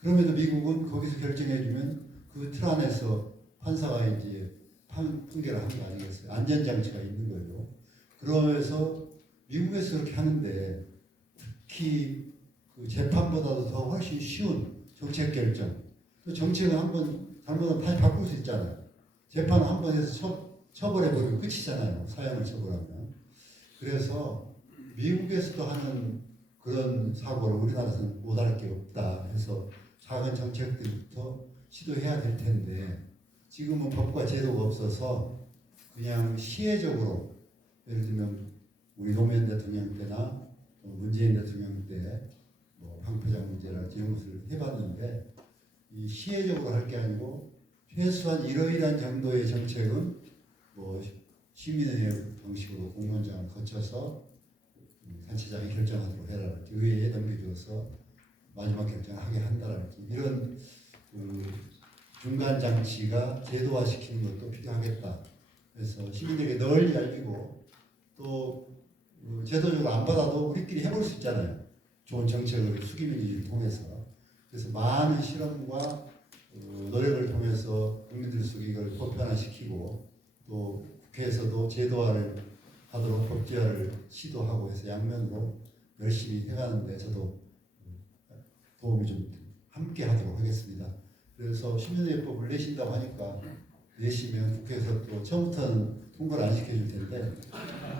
그럼에도 미국은 거기서 결정해주면 그 틀 안에서 판사가 이제 판결을 한 거 아니겠어요? 안전장치가 있는 거죠. 그러면서 미국에서 그렇게 하는데 특히 그 재판보다도 더 훨씬 쉬운 정책 결정. 그 정책은 한번 잘못하면 다시 바꿀 수 있잖아요. 재판 한 번 해서 처벌해버리고 끝이잖아요. 사형을 처벌하면. 그래서 미국에서도 하는 그런 사고를 우리나라에서는 못할 게 없다 해서 작은 정책들부터 시도해야 될 텐데 지금은 법과 제도가 없어서 그냥 시혜적으로, 예를 들면 우리 노무현 대통령 때나 문재인 대통령 때 황폐장 문제랄지 이런 것을 해봤는데 이 시혜적으로 할 게 아니고 최소한 이러이러한 정도의 정책은 뭐 시민의 방식으로 공무원장을 거쳐서 단체장이 결정하도록 해라랄지 의회에 넘겨줘서 마지막 결정을 하게 한다랄지 이런 중간 장치가 제도화시키는 것도 필요하겠다. 그래서 시민에게 널리 알리고 또 제도적으로 안 받아도 우리끼리 해볼 수 있잖아요. 좋은 정책을 수기민의를 통해서. 그래서 많은 실험과 노력을 통해서 국민들 속에 이걸 보편화시키고 또 국회에서도 제도화를 하도록 법제화를 시도하고 해서 양면으로 열심히 해가는데 저도 도움이 좀 함께 하도록 하겠습니다. 그래서 시민의회법을 내신다고 하니까 내시면 국회에서 또 처음부터는 통과를 안 시켜줄 텐데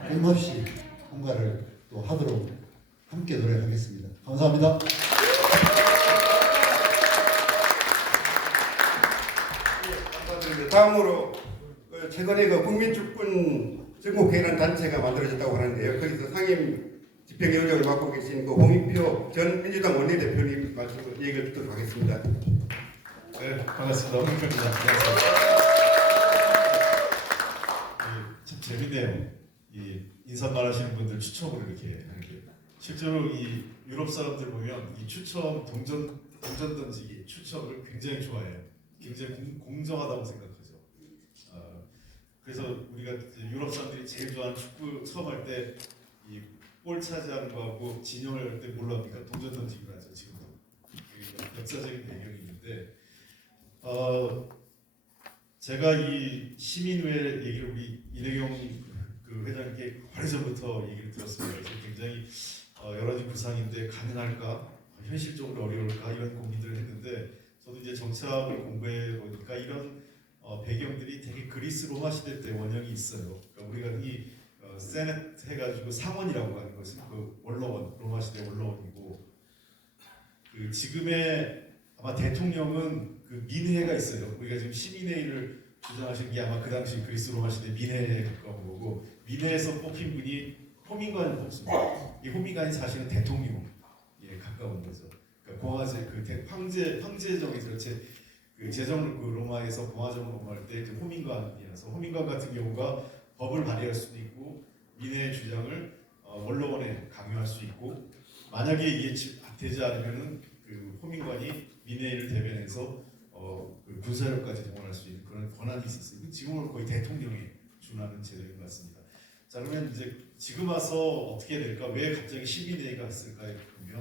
끊임없이 통과를 또 하도록 함께 노력하겠습니다. 감사합니다. 감사드립니다. 다음으로 최근에 국민주권 정복회라는 단체가 만들어졌다고 하는데요. 거기서 상임 집행위원장을 맡고 계신 홍익표 전 민주당 원내대표님 말씀을 얘기를 듣도록 하겠습니다. 네, 반갑습니다. 홍익표입니다. 안녕하세요. 참 재밌네요. 이 인사말 하시는 분들 추첨을 이렇게 하는 게 실제로 이 유럽 사람들 보면 이 추첨 동전 던지기 추첨을 굉장히 좋아해요. 굉장히 공정하다고 생각하죠. 그래서 우리가 유럽 사람들이 제일 좋아하는 축구 처음 할 때 이 골 차지하는 거하고 진영을 할 때 뭘로 합니까? 동전 던지기로 하죠. 지금도 역사적인 배경이 있는데 제가 이 시민회 얘기를 우리 이대경 그 회장님께 오래전부터 얘기를 들었습니다. 그래서 굉장히 여러 가지 구상인데 가능할까? 현실적으로 어려울까? 이런 고민들을 했는데 저도 이제 정치학을 공부해 보니까 이런 배경들이 되게 그리스 로마 시대 때 원형이 있어요. 그러니까 우리가 이 세넷 해가지고 상원이라고 하는 것은 그 원로원, 로마 시대 원로원이고 그 지금의 아마 대통령은 그 민회가 있어요. 우리가 지금 시민회의를 주장하신 게 아마 그 당시 그리스 로마 시대 민회에 가까운 거고 민회에서 뽑힌 분이 호민관을 뽑습니다. 이 호민관이 사실은 대통령에 가까운 거죠. 그러니까 공화제 그 황제정에서 그 제정을 그 로마에서 공화정을 공부할 때 그 호민관이라서 호민관 같은 경우가 법을 발의할 수도 있고 민회의 주장을 원로원에 강요할 수 있고 만약에 이게 되지 않으면은 그 호민관이 민회를 대변해서 그 군사력까지 동원할 수 있는 그런 권한이 있었어요. 지금은 거의 대통령에 준하는 제도인 것 같습니다. 자 그러면 이제 지금 와서 어떻게 될까? 왜 갑자기 시민회의가 있을까요? 그러면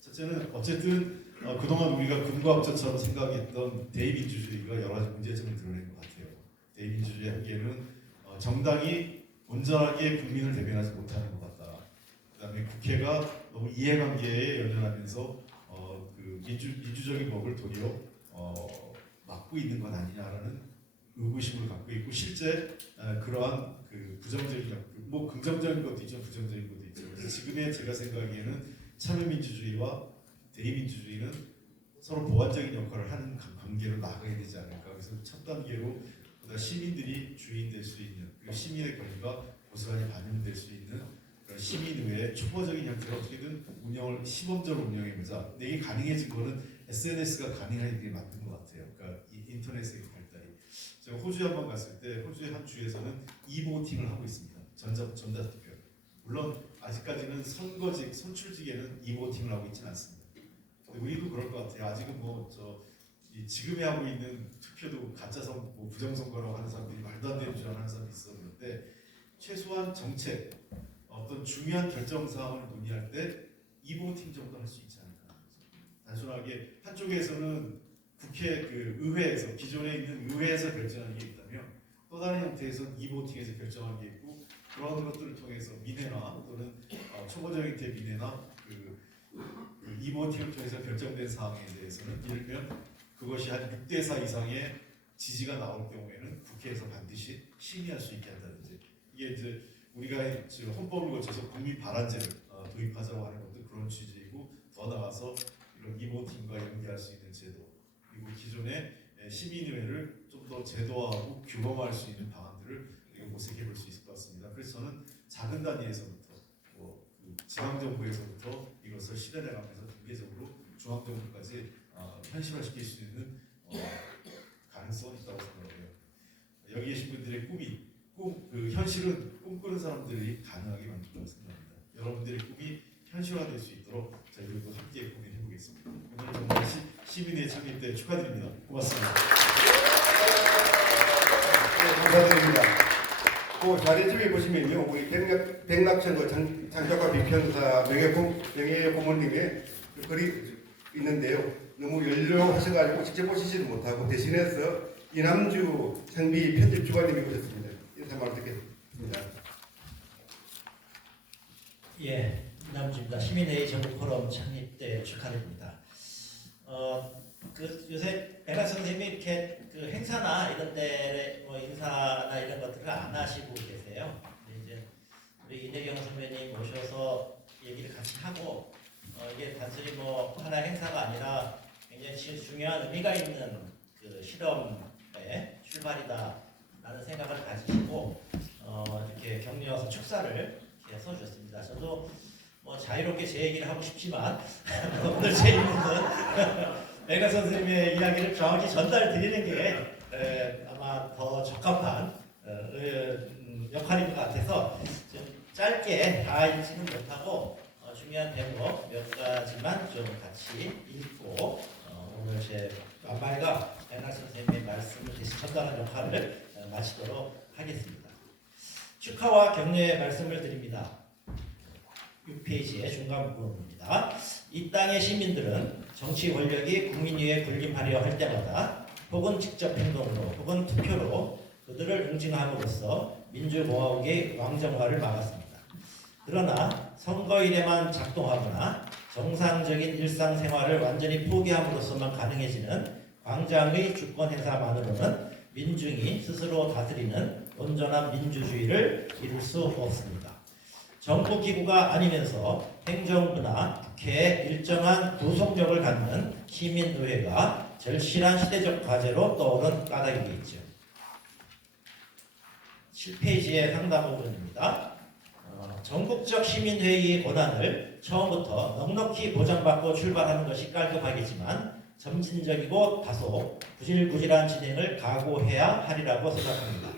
첫째는 어쨌든 그동안 우리가 금과업자처럼 생각했던 대의민주주의가 여러 가지 문제점을 드러낸 것 같아요. 대의민주주의 한계는 정당이 온전하게 국민을 대변하지 못하는 것 같다. 그다음에 국회가 너무 이해관계에 연연하면서 그 민주적인 법을 도리어 막고 있는 건 아니냐라는 의구심을 갖고 있고 실제 그러한 그 부정적인 뭐 긍정적인 것도 있죠, 부정적인 것도 있죠. 그래서 지금의 제가 생각하기에는 참여민주주의와 대의민주주의는 서로 보완적인 역할을 하는 관계로 나가야 되지 않을까. 그래서 첫 단계로 보다 시민들이 주인 될 수 있는 그리고 시민의 권리가 고스란히 반영될 수 있는 그런 시민의회의 초보적인 형태로 어떻게든 운영을 시범적으로 운영해보자. 근데 이게 가능해진 거는 SNS가 가능한 게 맞는 것 같아요. 그러니까 이 인터넷의 발달이. 제가 호주에 한번 갔을 때 호주의 한 주에서는 이보팅을 하고 있습니다. 전자투표. 물론 아직까지는 선거직, 선출직에는 이보팅을 하고 있지는 않습니다. 근데 우리도 그럴 것 같아요. 아직은 지금에 하고 있는 투표도 가짜선, 부정선거라고 하는 사람들이 말도 안 되는 주장하는 사람들이 있었는데 최소한 정책, 어떤 중요한 결정 사항을 논의할 때 이보팅 정도 할 수 있지 않을까. 단순하게 한쪽에서는 국회 그 의회에서 기존에 있는 의회에서 결정하는 게 있다면 또 다른 형태에서는 이보팅에서 결정하는 게 있고 그런 것들을 통해서 민회나 또는 초보적인 대민회나 그 이보팅을 통해서 결정된 사항에 대해서는 예를 들면 그것이 한 6대4 이상의 지지가 나올 경우에는 국회에서 반드시 심의할 수 있게 한다든지 이게 이제 우리가 지금 헌법을 거쳐서 국민 발안제를 도입하자고 하는 것도 그런 취지이고 더 나아가서 이런 이보팅과 연계할 수 있는 제도 그리고 기존의 시민의회를 좀 더 제도화하고 규범화할 수 있는 방안들을 모색해 볼 수 있을 것 같습니다. 그래서 저는 작은 단위에서부터 그 지방정부에서부터 이것을 실현해 가면서 단계적으로 중학교까지 현실화시킬 수 있는 가능성이 있다고 생각해요. 여기 계신 분들의 그 현실은 꿈꾸는 사람들이 가능하게 만든다고 생각합니다. 여러분들의 꿈이 현실화될 수 있도록 저희들도 함께 고민해 보겠습니다. 오늘 정말 시민의 창립대 축하드립니다. 고맙습니다. 네, 감사드립니다. 그 자리 중에 보시면요, 우리 백낙천도 장작과 비편사 명예 고문님의 그 글이 있는데요. 너무 연료하셔가지고 직접 보시지도 못하고 대신해서 이남주 창비 편집 주관님이 오셨습니다. 인사 말씀 듣겠습니다. 예, 이남주입니다. 시민회의 전국 포럼 창립대 축하드립니다. 그 요새 백낙 선생님이 이렇게 그 행사나 이런 데 뭐 인사나 이런 것들을 안 하시고 계세요. 근데 이제 우리 이대경 선배님 모셔서 얘기를 같이 하고 이게 단순히 뭐 하나의 행사가 아니라 굉장히 중요한 의미가 있는 그 실험의 출발이다라는 생각을 가지시고 이렇게 격려해서 축사를 이렇게 써주셨습니다. 저도 뭐 자유롭게 제 얘기를 하고 싶지만 오늘 제 임무는 백낙 선생님의 이야기를 정확히 전달드리는 게 아마 더 적합한 역할인 것 같아서 좀 짧게 다 읽지는 못하고 중요한 대목 몇 가지만 좀 같이 읽고 오늘 제 말과 백낙 선생님의 말씀을 대신 전달하는 역할을 마치도록 하겠습니다. 축하와 격려의 말씀을 드립니다. 6페이지의 중간 부분입니다. 이 땅의 시민들은 정치 권력이 국민 위에 군림하려 할 때마다 혹은 직접 행동으로 혹은 투표로 그들을 응징함으로써 민주공화국의 왕정화를 막았습니다. 그러나 선거일에만 작동하거나 정상적인 일상생활을 완전히 포기함으로써만 가능해지는 광장의 주권 행사만으로는 민중이 스스로 다스리는 온전한 민주주의를 이룰 수 없습니다. 정부기구가 아니면서 행정부나 국회에 일정한 구속력을 갖는 시민의회가 절실한 시대적 과제로 떠오른 까닭이겠죠. 7페이지의 상당 부분입니다. 전국적 시민회의의 권한을 처음부터 넉넉히 보장받고 출발하는 것이 깔끔하겠지만 점진적이고 다소 구질구질한 진행을 각오해야 하리라고 생각합니다.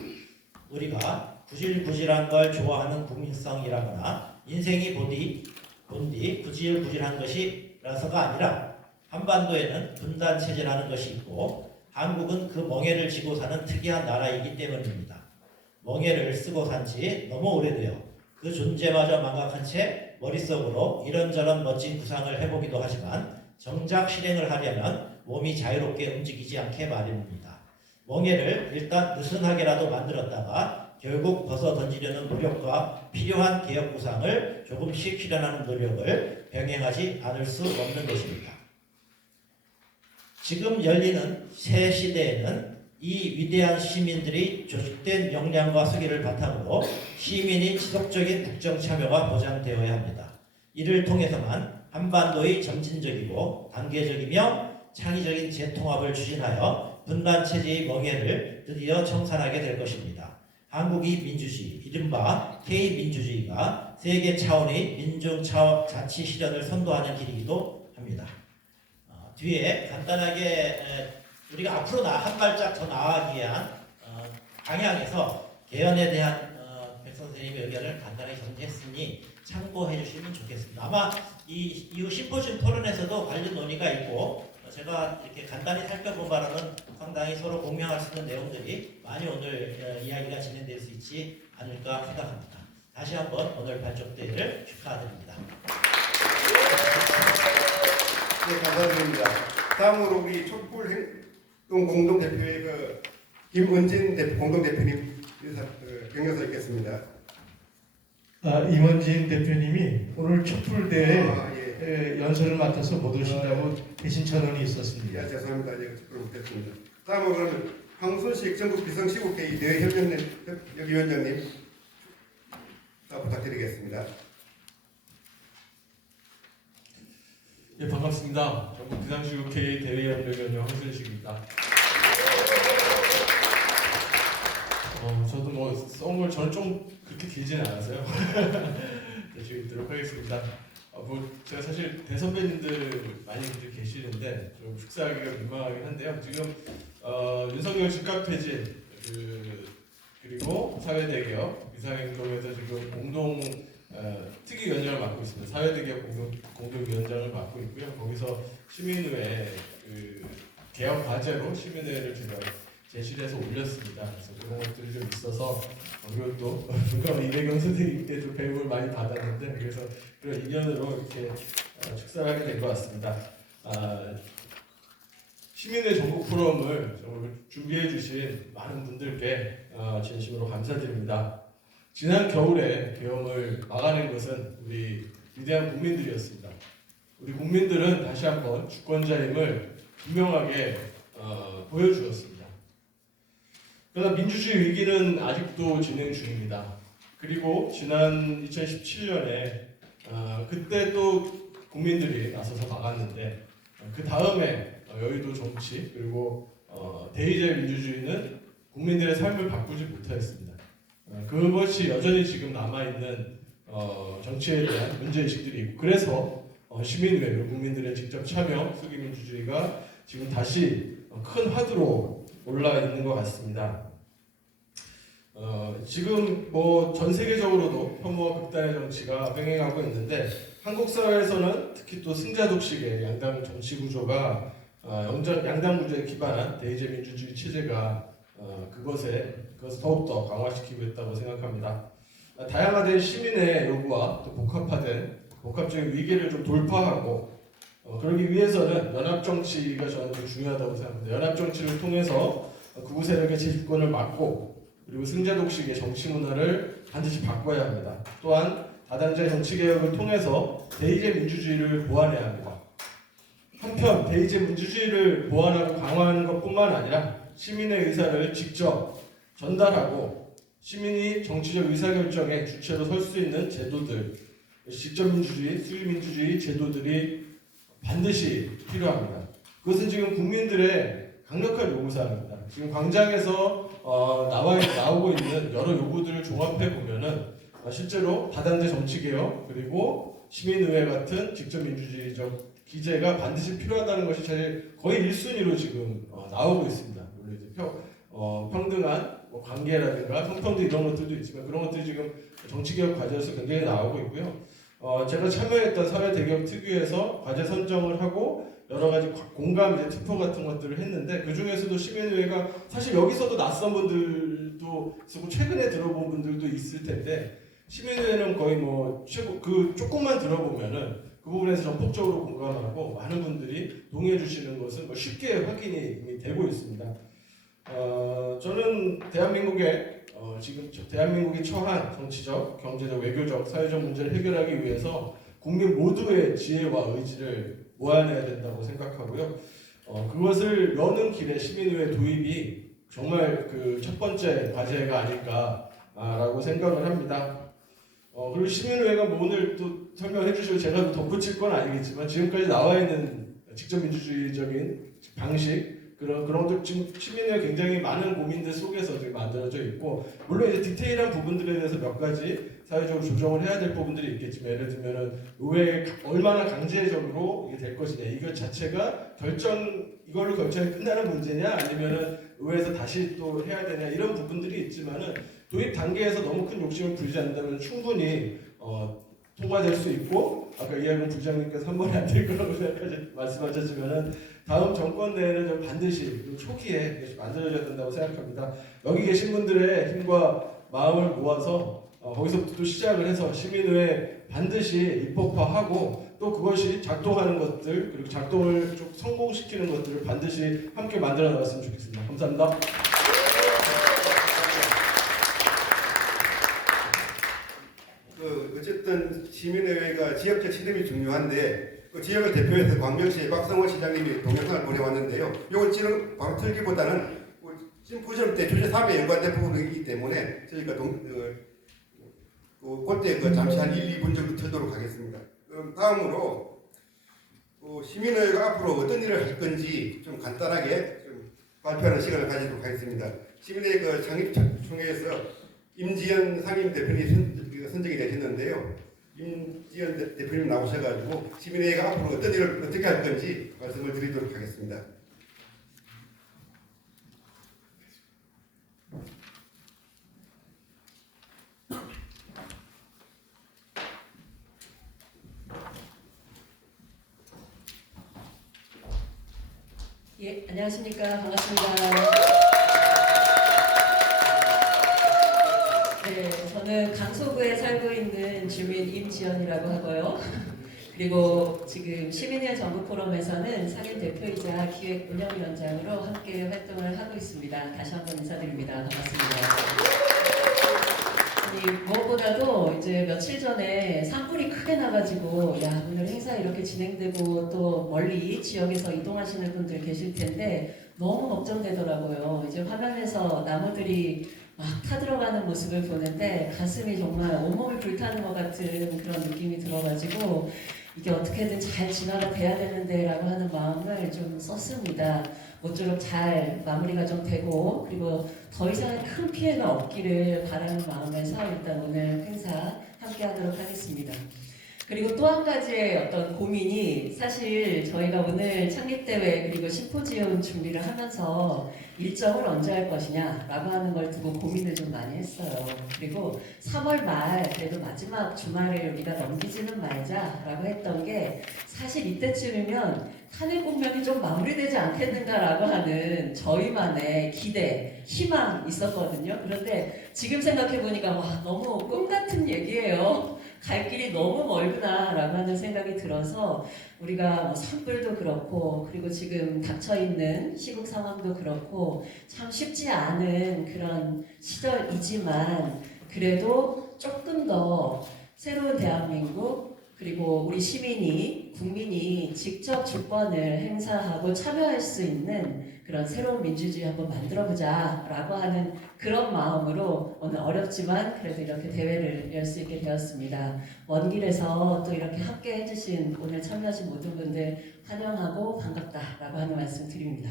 우리가 구질구질한 걸 좋아하는 국민성이라거나 인생이 본디 구질구질한 것이라서가 아니라 한반도에는 분단체제라는 것이 있고 한국은 그 멍에를 쥐고 사는 특이한 나라이기 때문입니다. 멍에를 쓰고 산 지 너무 오래되어 그 존재마저 망각한 채 머릿속으로 이런저런 멋진 구상을 해보기도 하지만 정작 실행을 하려면 몸이 자유롭게 움직이지 않게 마련입니다. 멍에를 일단 느슨하게라도 만들었다가 결국 벗어 던지려는 노력과 필요한 개혁 구상을 조금씩 실현하는 노력을 병행하지 않을 수 없는 것입니다. 지금 열리는 새 시대에는 이 위대한 시민들이 조직된 역량과 수기를 바탕으로 시민이 지속적인 국정 참여가 보장되어야 합니다. 이를 통해서만 한반도의 점진적이고 단계적이며 창의적인 재통합을 추진하여 분단체제의 멍해를 드디어 청산하게 될 것입니다. 한국의 민주주의, 이른바 K민주주의가 세계 차원의 민중자치 실현을 선도하는 길이기도 합니다. 뒤에 간단하게 우리가 앞으로 한 발짝 더 나아가기 위한 방향에서 개헌에 대한 백 선생님의 의견을 간단하게 정리했으니 참고해 주시면 좋겠습니다. 아마 이후 심포지움 토론에서도 관련 논의가 있고 제가 이렇게 간단히 살펴본 바로는 상당히 서로 공명할 수 있는 내용들이 많이 오늘 이야기가 진행될 수 있지 않을까 생각합니다. 다시 한번 오늘 발족대회를 축하드립니다. 네, 감사드립니다. 다음으로 우리 촛불 행동 공동대표의 그 김은진 공동대표님 인사 격려서 있겠습니다. 임원진 대표님이 오늘 촛불대회 연설을 맡아서 못 오신다고 대신 전원이 있었습니다. 예, 죄송합니다. 제가 촛불을 못했습니다. 다음으로는 황순식 전국 비상시국회의 대외협력위원장님 부탁드리겠습니다. 예, 반갑습니다. 전국 비상시국회의 대외협력위원장 황순식입니다. 저도 뭐 썬걸 저는 좀 그렇게 길지는 않아서요. 열심히 읽도록 하겠습니다. 제가 사실 대선배님들 많이 계시는데 좀 식사하기가 민망하긴 한데요. 지금 윤석열 즉각퇴진 그리고 사회대기업 비상행동에서 지금 공동 특위위원장을 맡고 있습니다. 사회대기업 공동위원장을 맡고 있고요. 거기서 시민의회 개혁 과제로 시민의회를 제가 제시를 해서 올렸습니다. 그래서 그런 것들이 좀 있어서 그리고 또 누가 이대경 선생님께도 배움을 많이 받았는데 그래서 그런 인연으로 이렇게 축사를 하게 된 것 같습니다. 시민의 전국 포럼을 준비해 주신 많은 분들께 진심으로 감사드립니다. 지난 겨울에 계엄을 막아낸 것은 우리 위대한 국민들이었습니다. 우리 국민들은 다시 한번 주권자임을 분명하게 보여주었습니다. 그러나 민주주의 위기는 아직도 진행 중입니다. 그리고 지난 2017년에 그때 또 국민들이 나서서 막았는데 그 다음에 여의도 정치 그리고 대의제 민주주의는 국민들의 삶을 바꾸지 못하였습니다. 그것이 여전히 지금 남아있는 정치에 대한 문제의식들이 있고 그래서 시민의회 그리고 국민들의 직접 참여 수기민주주의가 지금 다시 큰 화두로 올라 있는 것 같습니다. 지금 뭐 전 세계적으로도 혐오와 극단의 정치가 횡행하고 있는데 한국 사회에서는 특히 또 승자독식의 양당 정치 구조가 양당 구조에 기반한 대의제 민주주의 체제가 그것을 더욱더 강화시키고 있다고 생각합니다. 다양화된 시민의 요구와 또 복합적인 위기를 좀 돌파하고 그러기 위해서는 연합정치가 저는 좀 중요하다고 생각합니다. 연합정치를 통해서 극우 세력의 집권을 막고 그리고 승자독식의 정치 문화를 반드시 바꿔야 합니다. 또한 다당제 정치개혁을 통해서 대의제 민주주의를 보완해야 합니다. 한편 대의제 민주주의를 보완하고 강화하는 것뿐만 아니라 시민의 의사를 직접 전달하고 시민이 정치적 의사결정의 주체로 설 수 있는 제도들, 직접민주주의, 수기민주주의 제도들이 반드시 필요합니다. 그것은 지금 국민들의 강력한 요구사항입니다. 지금 광장에서 나오고 있는 여러 요구들을 종합해 보면은 실제로 다당제 정치개혁 그리고 시민의회 같은 직접민주주의적 기제가 반드시 필요하다는 것이 거의 1순위로 지금 나오고 있습니다. 물론 이제 평등한 관계라든가 성평등 이런 것들도 있지만 그런 것들이 지금 정치개혁 과제에서 굉장히 나오고 있고요. 제가 참여했던 사회대기업 특위에서 과제 선정을 하고 여러 가지 공감 투표 같은 것들을 했는데 그 중에서도 시민의회가 사실 여기서도 낯선 분들도 있고 최근에 들어본 분들도 있을 텐데 시민의회는 거의 조금만 들어보면은 그 부분에서 전폭적으로 공감하고 많은 분들이 동의해 주시는 것은 쉽게 확인이 되고 있습니다. 저는 지금 대한민국이 처한 정치적, 경제적, 외교적, 사회적 문제를 해결하기 위해서 국민 모두의 지혜와 의지를 모아내야 된다고 생각하고요. 그것을 여는 길에 시민의회 도입이 정말 그 첫 번째 과제가 아닐까라고 생각을 합니다. 그리고 시민의회가 오늘 또 설명해 주시고 제가 덧붙일 건 아니겠지만 지금까지 나와 있는 직접민주주의적인 방식 그런 것도 지금 시민의회 굉장히 많은 고민들 속에서 지금 만들어져 있고 물론 이제 디테일한 부분들에 대해서 몇 가지 사회적으로 조정을 해야 될 부분들이 있겠지만 예를 들면은 의회에 얼마나 강제적으로 이게 될 것이냐 이것 자체가 이걸로 결정이 끝나는 문제냐 아니면은 의회에서 다시 또 해야 되냐 이런 부분들이 있지만은 도입 단계에서 너무 큰 욕심을 부리지 않는다면 충분히 통과될 수 있고 아까 이야기한 부장님께서 한 번에 안 될 거라고 말씀하셨지만은 다음 정권 내에는 좀 반드시 초기에 만들어져야 된다고 생각합니다. 여기 계신 분들의 힘과 마음을 모아서 거기서부터 또 시작을 해서 시민의회 반드시 입법화하고 또 그것이 작동하는 것들 그리고 작동을 좀 성공시키는 것들을 반드시 함께 만들어 나갔으면 좋겠습니다. 감사합니다. 어쨌든 시민의회가 지역적 시름이 중요한데 그 지역을 대표해서 광명시의 박성호 시장님이 동영상을 보내왔는데요. 이건 지금 바로 틀기보다는 심포지엄 때 주제 3에 연관된 부분이기 때문에 저희가 그때 잠시 한 1, 2분 정도 틀도록 하겠습니다. 그럼 다음으로 시민의회가 앞으로 어떤 일을 할 건지 좀 간단하게 좀 발표하는 시간을 가지도록 하겠습니다. 시민의회 창립총회에서 임지연 상임 대표님 선정이 되셨는데요. 임지연 대표님 나오셔가지고 시민회가 앞으로 어떤 일을 어떻게 할 건지 말씀을 드리도록 하겠습니다. 예, 안녕하십니까. 반갑습니다. 네, 저는 강서구에 살고 있는 주민 임지연이라고 하고요. 그리고 지금 시민의 전국 포럼에서는 상임 대표이자 기획 운영위원장으로 함께 활동을 하고 있습니다. 다시 한번 인사드립니다. 반갑습니다. 아니, 무엇보다도 이제 며칠 전에 산불이 크게 나가지고 야 오늘 행사 이렇게 진행되고 또 멀리 지역에서 이동하시는 분들 계실 텐데 너무 걱정되더라고요. 이제 화면에서 나무들이 막 타들어가는 모습을 보는데 가슴이 정말 온몸이 불타는 것 같은 그런 느낌이 들어가지고 이게 어떻게든 잘 진화가 돼야 되는데 라고 하는 마음을 좀 썼습니다. 모쪼록 잘 마무리가 좀 되고 그리고 더 이상 큰 피해가 없기를 바라는 마음에서 일단 오늘 행사 함께 하도록 하겠습니다. 그리고 또 한 가지의 어떤 고민이 사실 저희가 오늘 창립대회 그리고 심포지엄 준비를 하면서 일정을 언제 할 것이냐라고 하는 걸 두고 고민을 좀 많이 했어요. 그리고 3월 말 그래도 마지막 주말을 우리가 넘기지는 말자라고 했던 게 사실 이때쯤이면 탄핵 국면이 좀 마무리되지 않겠는가라고 하는 저희만의 기대, 희망 있었거든요. 그런데 지금 생각해보니까 와 너무 꿈 같은 얘기예요. 갈 길이 너무 멀구나라고 하는 생각이 들어서 우리가 뭐 산불도 그렇고 그리고 지금 닥쳐있는 시국 상황도 그렇고 참 쉽지 않은 그런 시절이지만 그래도 조금 더 새로운 대한민국 그리고 우리 시민이 국민이 직접 주권을 행사하고 참여할 수 있는 그런 새로운 민주주의 한번 만들어보자 라고 하는 그런 마음으로 오늘 어렵지만 그래도 이렇게 대회를 열 수 있게 되었습니다. 먼 길에서 또 이렇게 함께 해주신 오늘 참여하신 모든 분들 환영하고 반갑다라고 하는 말씀 드립니다.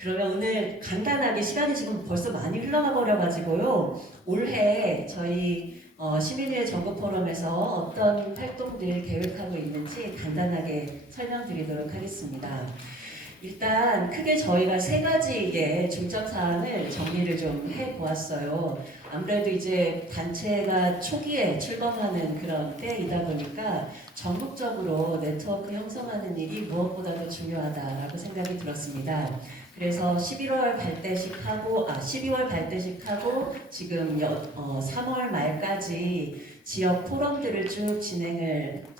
그러면 오늘 간단하게 시간이 지금 벌써 많이 흘러가 버려가지고요. 올해 저희 시민의회 전국 포럼에서 어떤 활동들 계획하고 있는지 간단하게 설명드리도록 하겠습니다. 일단 크게 저희가 3가지의 중점 사안을 정리를 좀 해보았어요. 아무래도 이제 단체가 초기에 출범하는 그런 때이다 보니까 전국적으로 네트워크 형성하는 일이 무엇보다도 중요하다라고 생각이 들었습니다. 그래서 12월 발대식하고 지금 3월 말까지 지역 포럼들을 쭉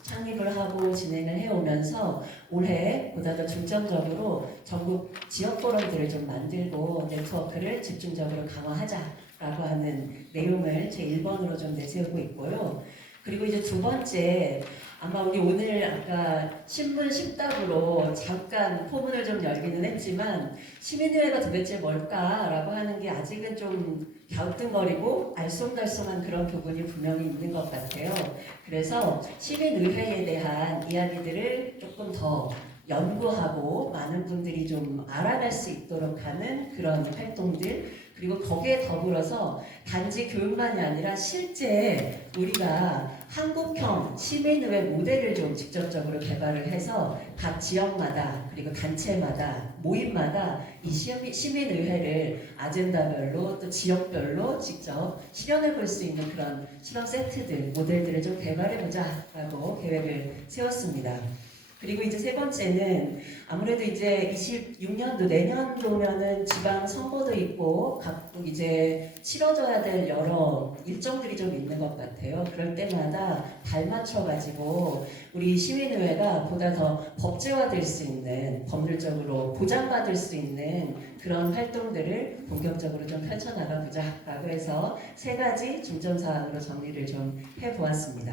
창립을 하고 진행을 해오면서 올해 보다 더 중점적으로 전국 지역 포럼들을 좀 만들고 네트워크를 집중적으로 강화하자라고 하는 내용을 제 1번으로 좀 내세우고 있고요. 그리고 이제 2번째 아마 우리 오늘 아까 신문 십답으로 잠깐 포문을 좀 열기는 했지만 시민의회가 도대체 뭘까라고 하는 게 아직은 좀 갸우뚱거리고 알쏭달쏭한 그런 부분이 분명히 있는 것 같아요. 그래서 시민의회에 대한 이야기들을 조금 더 연구하고 많은 분들이 좀 알아갈 수 있도록 하는 그런 활동들 그리고 거기에 더불어서 단지 교육만이 아니라 실제 우리가 한국형 시민의회 모델을 좀 직접적으로 개발을 해서 각 지역마다 그리고 단체마다 모임마다 이 시민의회를 아젠다별로 또 지역별로 직접 실현해 볼 수 있는 그런 실험 세트들 모델들을 좀 개발해보자라고 계획을 세웠습니다. 그리고 이제 3번째는 아무래도 이제 26년도 내년도면은 지방 선거도 있고 각국 이제 치러져야 될 여러 일정들이 좀 있는 것 같아요. 그럴 때마다 발맞춰가지고 우리 시민의회가 보다 더 법제화될 수 있는 법률적으로 보장받을 수 있는 그런 활동들을 본격적으로 좀 펼쳐나가보자라고 해서 3가지 중점사항으로 정리를 좀 해보았습니다.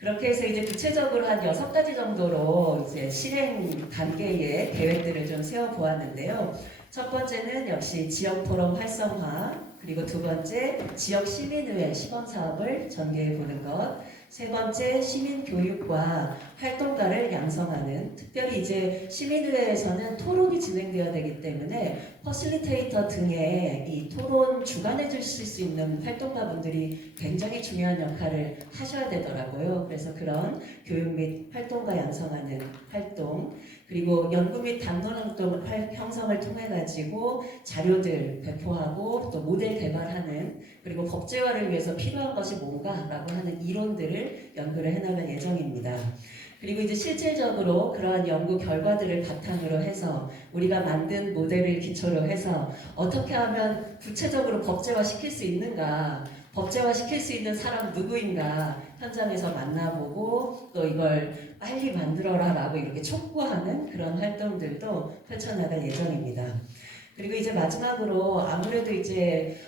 그렇게 해서 이제 구체적으로 한 6가지 정도로 이제 실행 단계의 계획들을 좀 세워보았는데요. 첫 번째는 역시 지역 포럼 활성화, 그리고 2번째 지역 시민의회 시범 사업을 전개해 보는 것, 3번째 시민 교육과 활동가를 양성하는 특별히 이제 시민의회에서는 토론이 진행되어야 되기 때문에 퍼실리테이터 등의 이 토론 주관해 주실 수 있는 활동가분들이 굉장히 중요한 역할을 하셔야 되더라고요. 그래서 그런 교육 및 활동가 양성하는 활동, 그리고 연구 및 담론 활동 형성을 통해 가지고 자료들 배포하고 또 모델 개발하는, 그리고 법제화를 위해서 필요한 것이 뭔가라고 하는 이론들을 연구를 해나갈 예정입니다. 그리고 이제 실질적으로 그러한 연구 결과들을 바탕으로 해서 우리가 만든 모델을 기초로 해서 어떻게 하면 구체적으로 법제화 시킬 수 있는가, 법제화 시킬 수 있는 사람 누구인가 현장에서 만나보고 또 이걸 빨리 만들어라 라고 이렇게 촉구하는 그런 활동들도 펼쳐나갈 예정입니다. 그리고 이제 마지막으로 아무래도 이제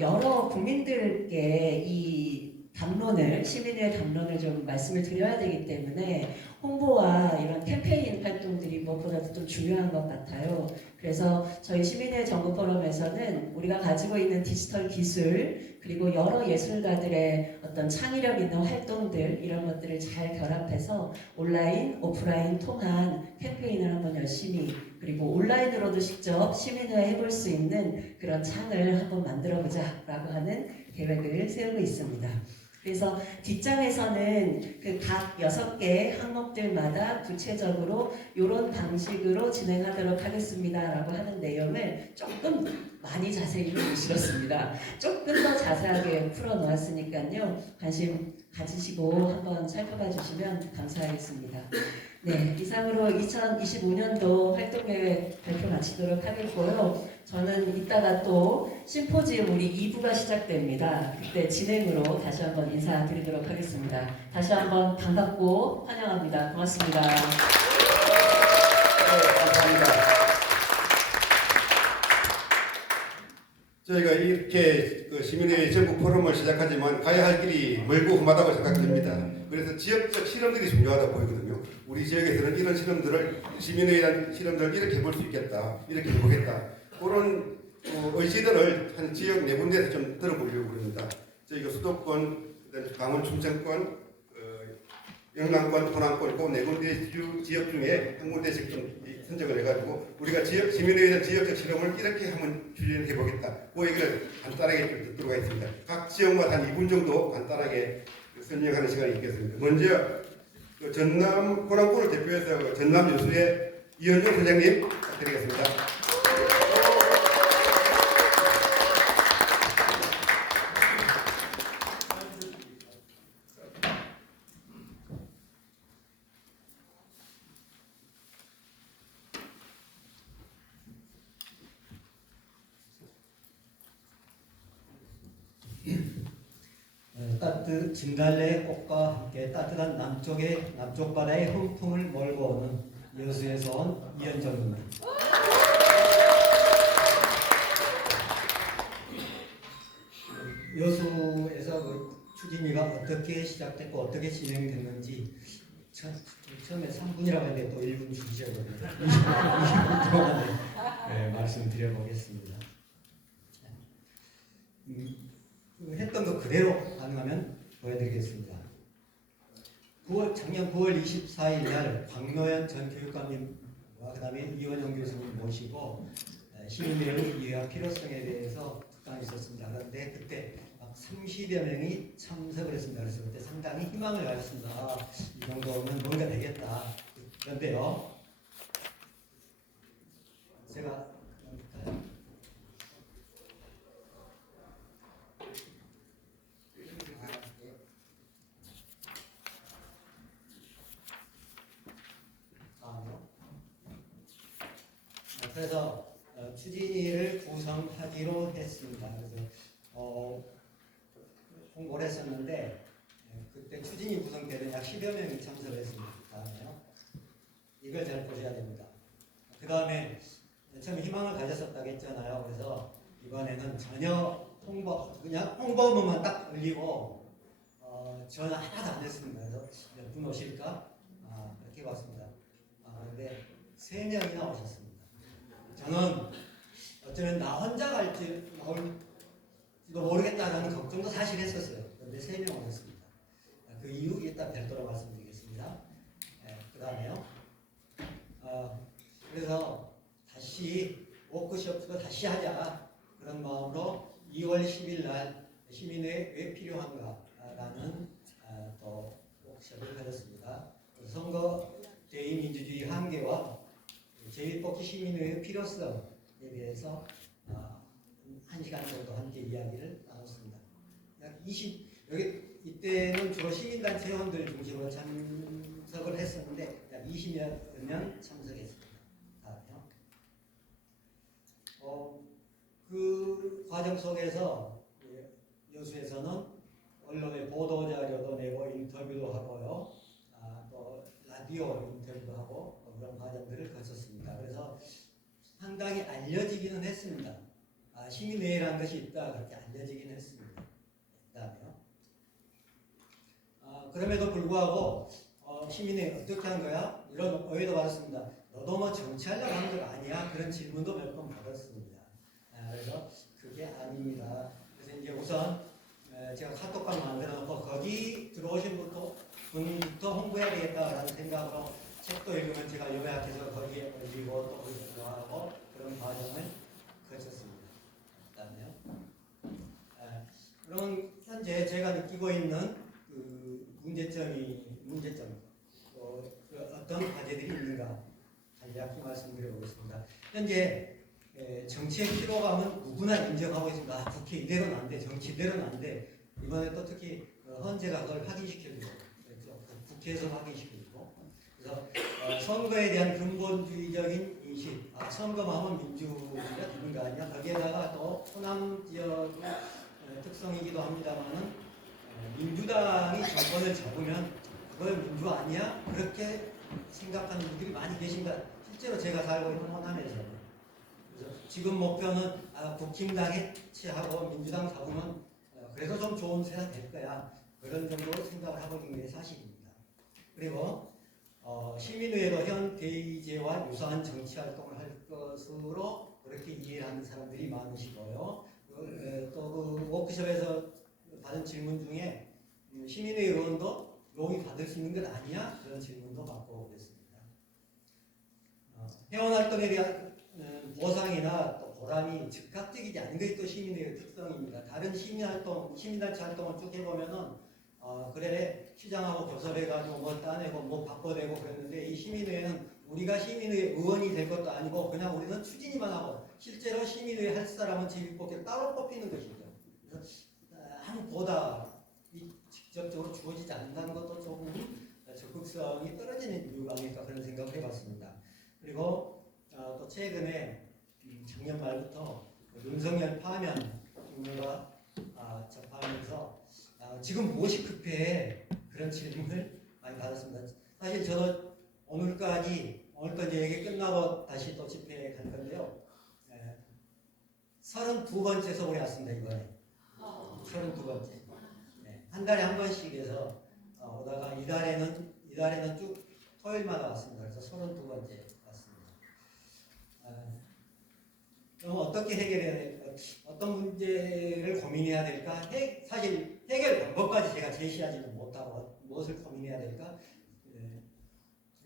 여러 국민들께 이 담론을, 시민의 담론을 좀 말씀을 드려야 되기 때문에 홍보와 이런 캠페인 활동들이 무엇보다도 좀 중요한 것 같아요. 그래서 저희 시민의 정부 포럼에서는 우리가 가지고 있는 디지털 기술, 그리고 여러 예술가들의 어떤 창의력 있는 활동들, 이런 것들을 잘 결합해서 온라인, 오프라인 통한 캠페인을 한번 열심히, 그리고 온라인으로도 직접 시민화해 해볼 수 있는 그런 창을 한번 만들어보자 라고 하는 계획을 세우고 있습니다. 그래서 뒷장에서는 그 각 6개 항목들마다 구체적으로 이런 방식으로 진행하도록 하겠습니다 라고 하는 내용을 조금 많이 자세히 못 실었습니다. 조금 더 자세하게 풀어놓았으니까요. 관심 가지시고 한번 살펴봐 주시면 감사하겠습니다. 네, 이상으로 2025년도 활동계획 발표 마치도록 하겠고요. 저는 이따가 또 심포지움 우리 2부가 시작됩니다. 그때 진행으로 다시 한번 인사드리도록 하겠습니다. 다시 한번 반갑고 환영합니다. 고맙습니다. 네, 감사합니다. 저희가 이렇게 시민의 전국 포럼을 시작하지만 가야 할 길이 멀고 험하다고 생각됩니다. 그래서 지역적 실험들이 중요하다고 보이거든요. 우리 지역에서는 이런 실험들을, 시민에 대한 실험들을 이렇게 해볼 수 있겠다, 이렇게 해보겠다, 그런 의지들을 한 지역 네 군데에서 좀 들어보려고 합니다. 저희가 수도권, 강원 충청권, 영남권, 호남권 그 네 군데 지역 중에 한 군데씩 좀 선정을 해가지고 우리가 시민에 대한 지역적 실험을 이렇게 한번 추진해 보겠다. 그 얘기를 간단하게 좀 듣도록 하겠습니다. 각 지역마다 한 2분 정도 간단하게 설명하는 시간이 있겠습니다. 먼저 전남 호남권을 대표해서 전남 여수의 이현종 선생님 부탁드리겠습니다. 진달래 꽃과 함께 따뜻한 남쪽 바다의 훈풍을 몰고 오는 여수에서 온 이현정입니다. 여수에서 그 추진위가 어떻게 시작됐고 어떻게 진행됐는지 처음에 3분이라고 했는데 또 1분 주시거든요. 20분 동안에 말씀드려보겠습니다. 했던 거 그대로 가능하면 보여드리겠습니다. 작년 9월 24일 날 박노현 전 교육감님과 그 다음에 이원영 교수님 모시고 시민대회 이해와 필요성에 대해서 특강이 있었습니다. 그런데 그때 막 30여 명이 참석을 했습니다. 그래서 그때 상당히 희망을 가졌습니다. 이 정도면 뭔가 되겠다. 그런데요, 제가 그래서 추진위를 구성하기로 했습니다. 그래서 홍보를 했었는데 그때 추진위 구성 때는 약 10여 명이 참석을 했습니다. 다음에요. 이걸 잘 보셔야 됩니다. 그 다음에 처음에 희망을 가졌었다고 했잖아요. 그래서 이번에는 전혀 그냥 홍보문만 딱 올리고 전화 하나도 안 했습니다. 그래서 몇 분 오실까? 그렇게 봤습니다. 그런데 3명이나 오셨습니다. 저는 어쩌면 나 혼자 갈지 나올지도 모르겠다라는 걱정도 사실 했었어요. 그런데 3명 오셨습니다. 그 이유 이따 별도로 말씀드리겠습니다. 그 다음에요. 그래서 다시 워크숍도 다시 하자 그런 마음으로 2월 10일 날 시민회에 왜 필요한가라는 또 워크숍을 가졌습니다. 선거 대의민주주의 한계와 제1복지 시민회의 필요성에 대해서 1시간 정도 함께 이야기를 나눴습니다. 약 20, 여기 이때는 주로 시민단체 회원들 중심으로 참석을 했었는데 약 20여 명 참석했습니다. 그 과정 속에서 여수에서는 언론의 보도 자료도 내고 인터뷰도 하고요. 또 라디오 인터뷰도 하고 그런 과정들을 거쳤습니다. 그래서 상당히 알려지기는 했습니다. 시민회의라는 것이 있다 그렇게 알려지긴 했습니다. 그다음에요. 그럼에도 불구하고 시민회의 어떻게 한 거야? 이런 오해도 받았습니다. 너도 뭐 정치하려고 하는 거 아니야? 그런 질문도 몇 번 받았습니다. 그래서 그게 아닙니다. 그래서 이제 우선 제가 카톡방 만들어 놓고 거기 들어오신 분부터 홍보해야 되겠다라는 생각으로 책도 읽으면 제가 요약해서 거기에 올리고 또 거기에 들어가고 그런 과정을 거쳤습니다. 그다음에요. 그럼 현재 제가 느끼고 있는 그 문제점 어떤 과제들이 있는가 간략히 말씀드려보겠습니다. 현재 정치의 피로감은 누구나 인정하고 있습니다. 국회 이대로는 안 돼, 정치 이대로는 안 돼. 이번에 또 특히 헌재가 그걸 확인시켜주고 국회에서 확인시켜주고 그래서 선거에 대한 근본주의적인 인식, 선거만 하면 민주주의가 되는 거 아니야? 거기에다가 또 호남 지역의 특성이기도 합니다만은 민주당이 정권을 잡으면 그걸 민주 아니야? 그렇게 생각하는 분들이 많이 계십니다. 실제로 제가 살고 있는 호남에서 그래서 지금 목표는 국힘당 해체하고 민주당 잡으면 그래도 좀 좋은 세상 될 거야. 그런 정도로 생각을 하고 있는 게 사실입니다. 그리고 시민회도 현 대의제와 유사한 정치 활동을 할 것으로 그렇게 이해하는 사람들이 많으시고요. 또 그 워크숍에서 받은 질문 중에 시민회 의원도 로비 받을 수 있는 것 아니야? 그런 질문도 받고 그랬습니다. 회원 활동에 대한 보상이나 또 보람이 즉각적이지 않은 것이 또 시민회의 특성입니다. 다른 시민활동, 시민단체 활동을 쭉 해보면은 그래 시장하고 교섭해가지고 뭐 따내고 뭐 바꿔내고 그랬는데 이 시민회는 우리가 시민회 의원이 될 것도 아니고 그냥 우리는 추진이만 하고 실제로 시민회 할 사람은 제1복귀를 따로 뽑히는 것이죠. 그래서 아무 보답이 직접적으로 주어지지 않는다는 것도 조금 적극성이 떨어지는 이유가 아닐까 그런 생각을 해봤습니다. 그리고 또 최근에 작년 말부터 윤석열 파면 인물과 접하면서 지금 무엇이 급해 그런 질문을 많이 받았습니다. 사실 저도 오늘까지 이제 얘기 끝나고 다시 또 집회에 갈 건데요. 32번째 서울에 왔습니다 이번에. 32번째. 한 달에 한 번씩 해서 오다가 이달에는 쭉 토요일마다 왔습니다. 그래서 32번째 왔습니다. 그럼 어떻게 해결해야 될까? 어떤 문제를 고민해야 될까? 사실 해결 방법까지 제가 제시하지는 못하고 무엇을 고민해야 될까?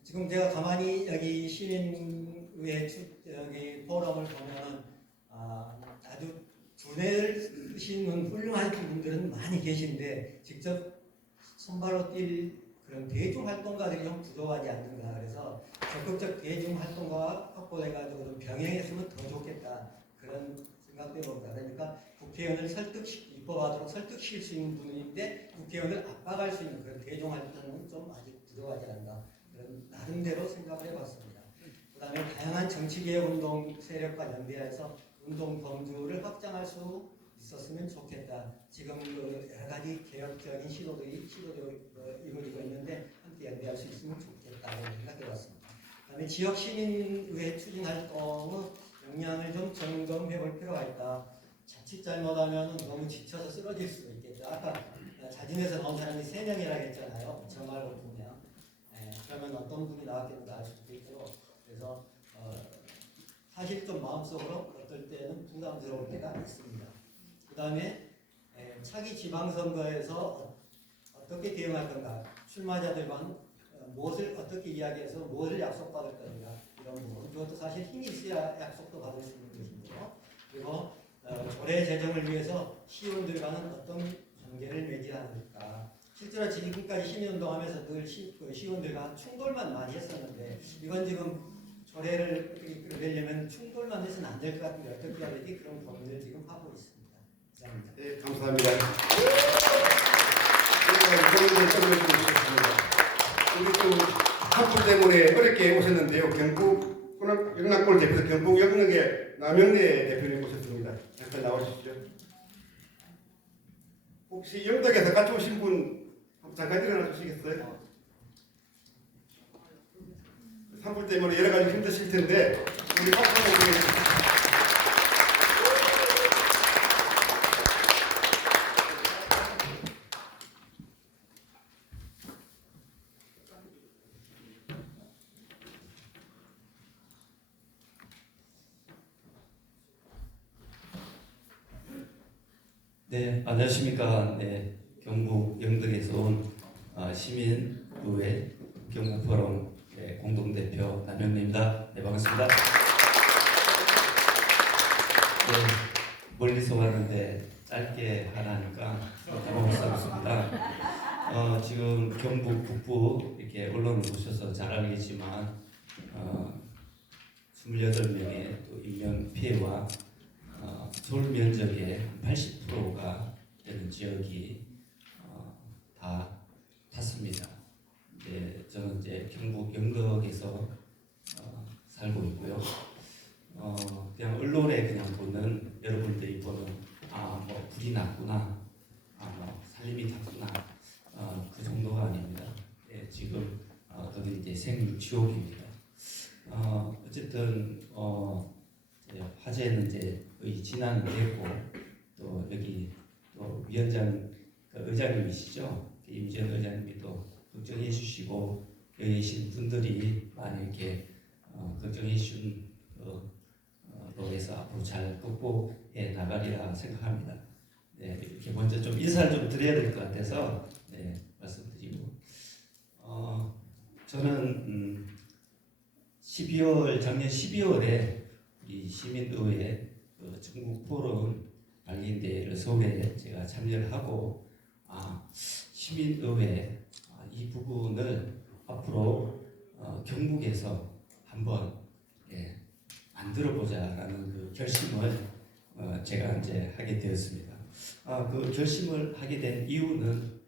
지금 제가 가만히 여기 시민의회 여기 포럼을 보면은 아주 두뇌를 쓰시는 훌륭한 분들은 많이 계신데 직접 손발로 뛸 그런 대중활동가들이 좀 부족하지 않는가. 그래서 적극적 대중활동가가 확보돼가지고 좀 병행했으면 더 좋겠다. 그런 생각도 해봅니다. 그러니까 국회의원을 입법하도록 설득시킬 수 있는 분인데 국회의원을 압박할 수 있는 그런 대중활동은 좀 아직 부족하지 않나. 그런 나름대로 생각을 해봤습니다. 그 다음에 다양한 정치개혁 운동 세력과 연대해서 운동 범주를 확장할 수 있었으면 좋겠다. 지금 그 여러 가지 개혁적인 시도들이 이루어지고 있는데 함께 연대할 수 있으면 좋겠다고 생각해봤습니다. 그다음에 지역 시민의회 추진 활동의 역량을 좀 점검해 볼 필요가 있다. 자칫 잘못하면 너무 지쳐서 쓰러질 수도 있겠죠. 아까 자진해서 나온 사람이 3명이라고 했잖아요. 저 말고 2명. 그러면 어떤 분이 나왔겠는가 알 수도 있고. 그래서 사실 좀 마음속으로 어떨 때는 부담스러울 때가 있습니다. 그 다음에 차기 지방선거에서 어떻게 대응할 건가, 출마자들과 무엇을 어떻게 이야기해서 무엇을 약속받을 건가, 그런 부분. 그것도 사실 힘이 있어야 약속도 받을 수 있는 것이고요. 그리고 조례 제정을 위해서 시의원들과는 어떤 관계를 맺지 않을까. 실제로 지금까지 시민운동하면서 늘 시의원들과 충돌만 많이 했었는데 이건 지금 조례를 내려면 충돌만 해서는 안 될 것 같은데 어떻게 해야 되지? 그런 고민을 지금 하고 있습니다. 감사합니다. 네, 감사합니다. 고민을 설명해주셨습니다. 우리 또 산불 때문에 어렵게 오셨는데요. 경북 영락골 대표 경북 영락의 남영래 대표님 오셨습니다. 잠깐 나오십시오. 혹시 영덕에서 같이 오신 분 잠깐 일어나 주시겠어요? 산불 때문에 여러 가지 힘드실 텐데 우리 박수 한번 보내주세요. 네, 안녕하십니까. 네, 경북 영덕에서 온 시민의회 경북포럼 공동대표 남영래입니다. 네, 반갑습니다. 네, 멀리서 왔는데 짧게 하라니까 당황스럽습니다. 지금 경북 북부 이렇게 언론을 보셔서 잘 알겠지만 28명의 또 인명 피해와 서울 면적의 80%가 되는 지역이 다 탔습니다. 네, 저는 이제 경북 영덕에서 살고 있고요. 그냥 언론에 그냥 보는 여러분들이 보는 뭐 불이 났구나, 뭐 살림이 탔구나 그 정도가 아닙니다. 네, 지금 거기 이제 생지옥입니다. 어쨌든 화재는 이제 거의 진화는 됐고 또 여기 또 위원장 의장님이시죠? 임지연 의장님이 또 걱정해 주시고 여기 계신 분들이 많이 이렇게 걱정해 주신 로 해서 앞으로 잘 극복해 나가리라 생각합니다. 네, 이렇게 먼저 좀 인사를 좀 드려야 될 것 같아서 네, 말씀드리고 저는 작년 12월에 우리 시민의회 전국 포럼 발기인대회를 서울에 제가 참여를 하고 시민의회 이 부분을 앞으로 경북에서 한번 만들어보자라는 그 결심을 제가 이제 하게 되었습니다. 그 결심을 하게 된 이유는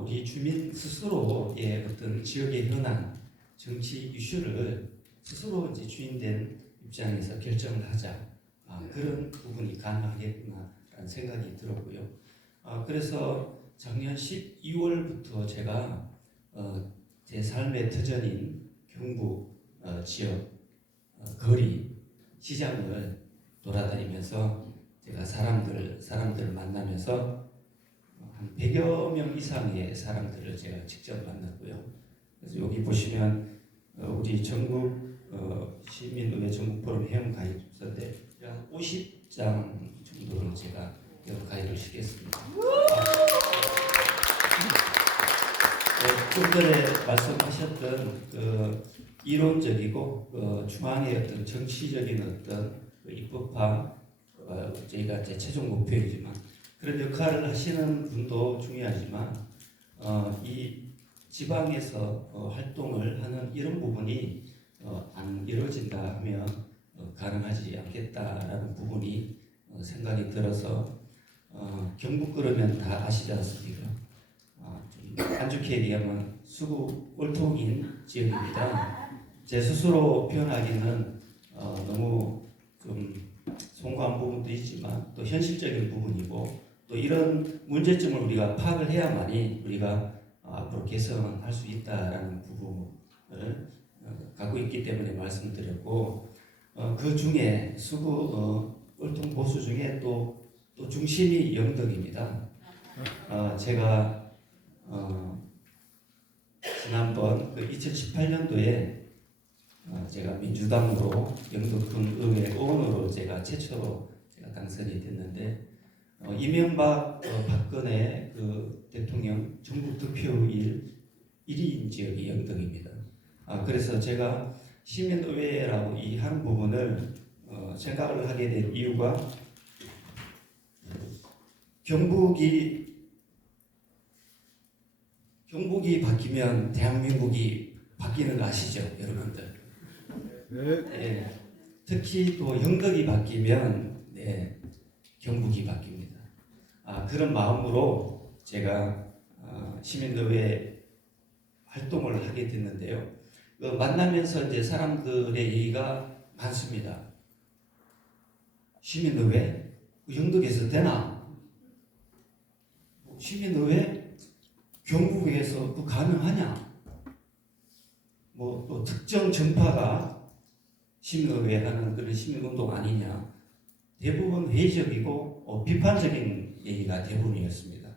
우리 주민 스스로의 어떤 지역의 현안, 정치 이슈를 스스로 이제 주인된 입장에서 결정을 하자. 그런 부분이 가능하겠구나라는 생각이 들었고요. 그래서 작년 12월부터 제가 제 삶의 터전인 경북 지역 거리 시장을 돌아다니면서 제가 사람들을 만나면서 한 100여 명 이상의 사람들을 제가 직접 만났고요. 그래서 여기 보시면 우리 전국 시민의회 전국포럼 회원 가입서인데 한 50장 정도를 제가 가입을 시켰습니다. 좀 전에 말씀하셨던 그 이론적이고 중앙의 어떤 정치적인 어떤 그 입법화 저희가 제 최종 목표이지만 그런 역할을 하시는 분도 중요하지만 이 지방에서 활동을 하는 이런 부분이 안 이루어진다 하면 가능하지 않겠다라는 부분이 생각이 들어서 경북 그러면 다 아시지 않습니까? 좀 안 좋게 얘기하면 수구 꼴통인 지역입니다. 제 스스로 표현하기는 너무 좀 송구한 부분도 있지만 또 현실적인 부분이고 또 이런 문제점을 우리가 파악을 해야만이 우리가 앞으로 개선할 수 있다라는 부분을 갖고 있기 때문에 말씀드렸고 그 중에 수구 꼴통 보수 중에 또 중심이 영덕입니다. 제가 지난번 2018년도에 제가 민주당으로 영덕군 의회 의원으로 제가 최초로 당선이 됐는데 이명박 박근혜 그 대통령 전국 득표율 1위인 지역이 영덕입니다. 그래서 제가 시민의회라고 이 한 부분을 생각을 하게 된 이유가 경북이 바뀌면 대한민국이 바뀌는 거 아시죠, 여러분들? 네. 특히 또 영덕이 바뀌면 경북이 바뀝니다. 그런 마음으로 제가 시민의회 활동을 하게 됐는데요. 만나면서 이제 사람들의 얘기가 많습니다. 시민의회? 영덕에서 되나? 시민의회? 경북에서 그 가능하냐? 뭐 또 특정 정파가 시민의회 하는 그런 시민운동 아니냐? 대부분 회의적이고 비판적인 얘기가 대부분이었습니다.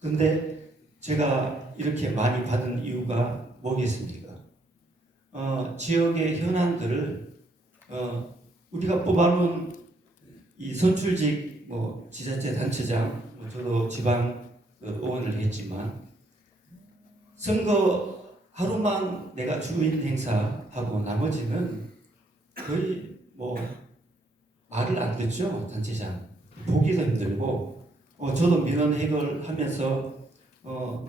근데 제가 이렇게 많이 받은 이유가 뭐겠습니까? 지역의 현안들을 우리가 뽑아놓은 이 선출직 지자체 단체장, 저도 지방 의원을 했지만 선거 하루만 내가 주민 행사하고 나머지는 거의 말을 안 듣죠. 단체장 보기도 힘들고 저도 민원 해결하면서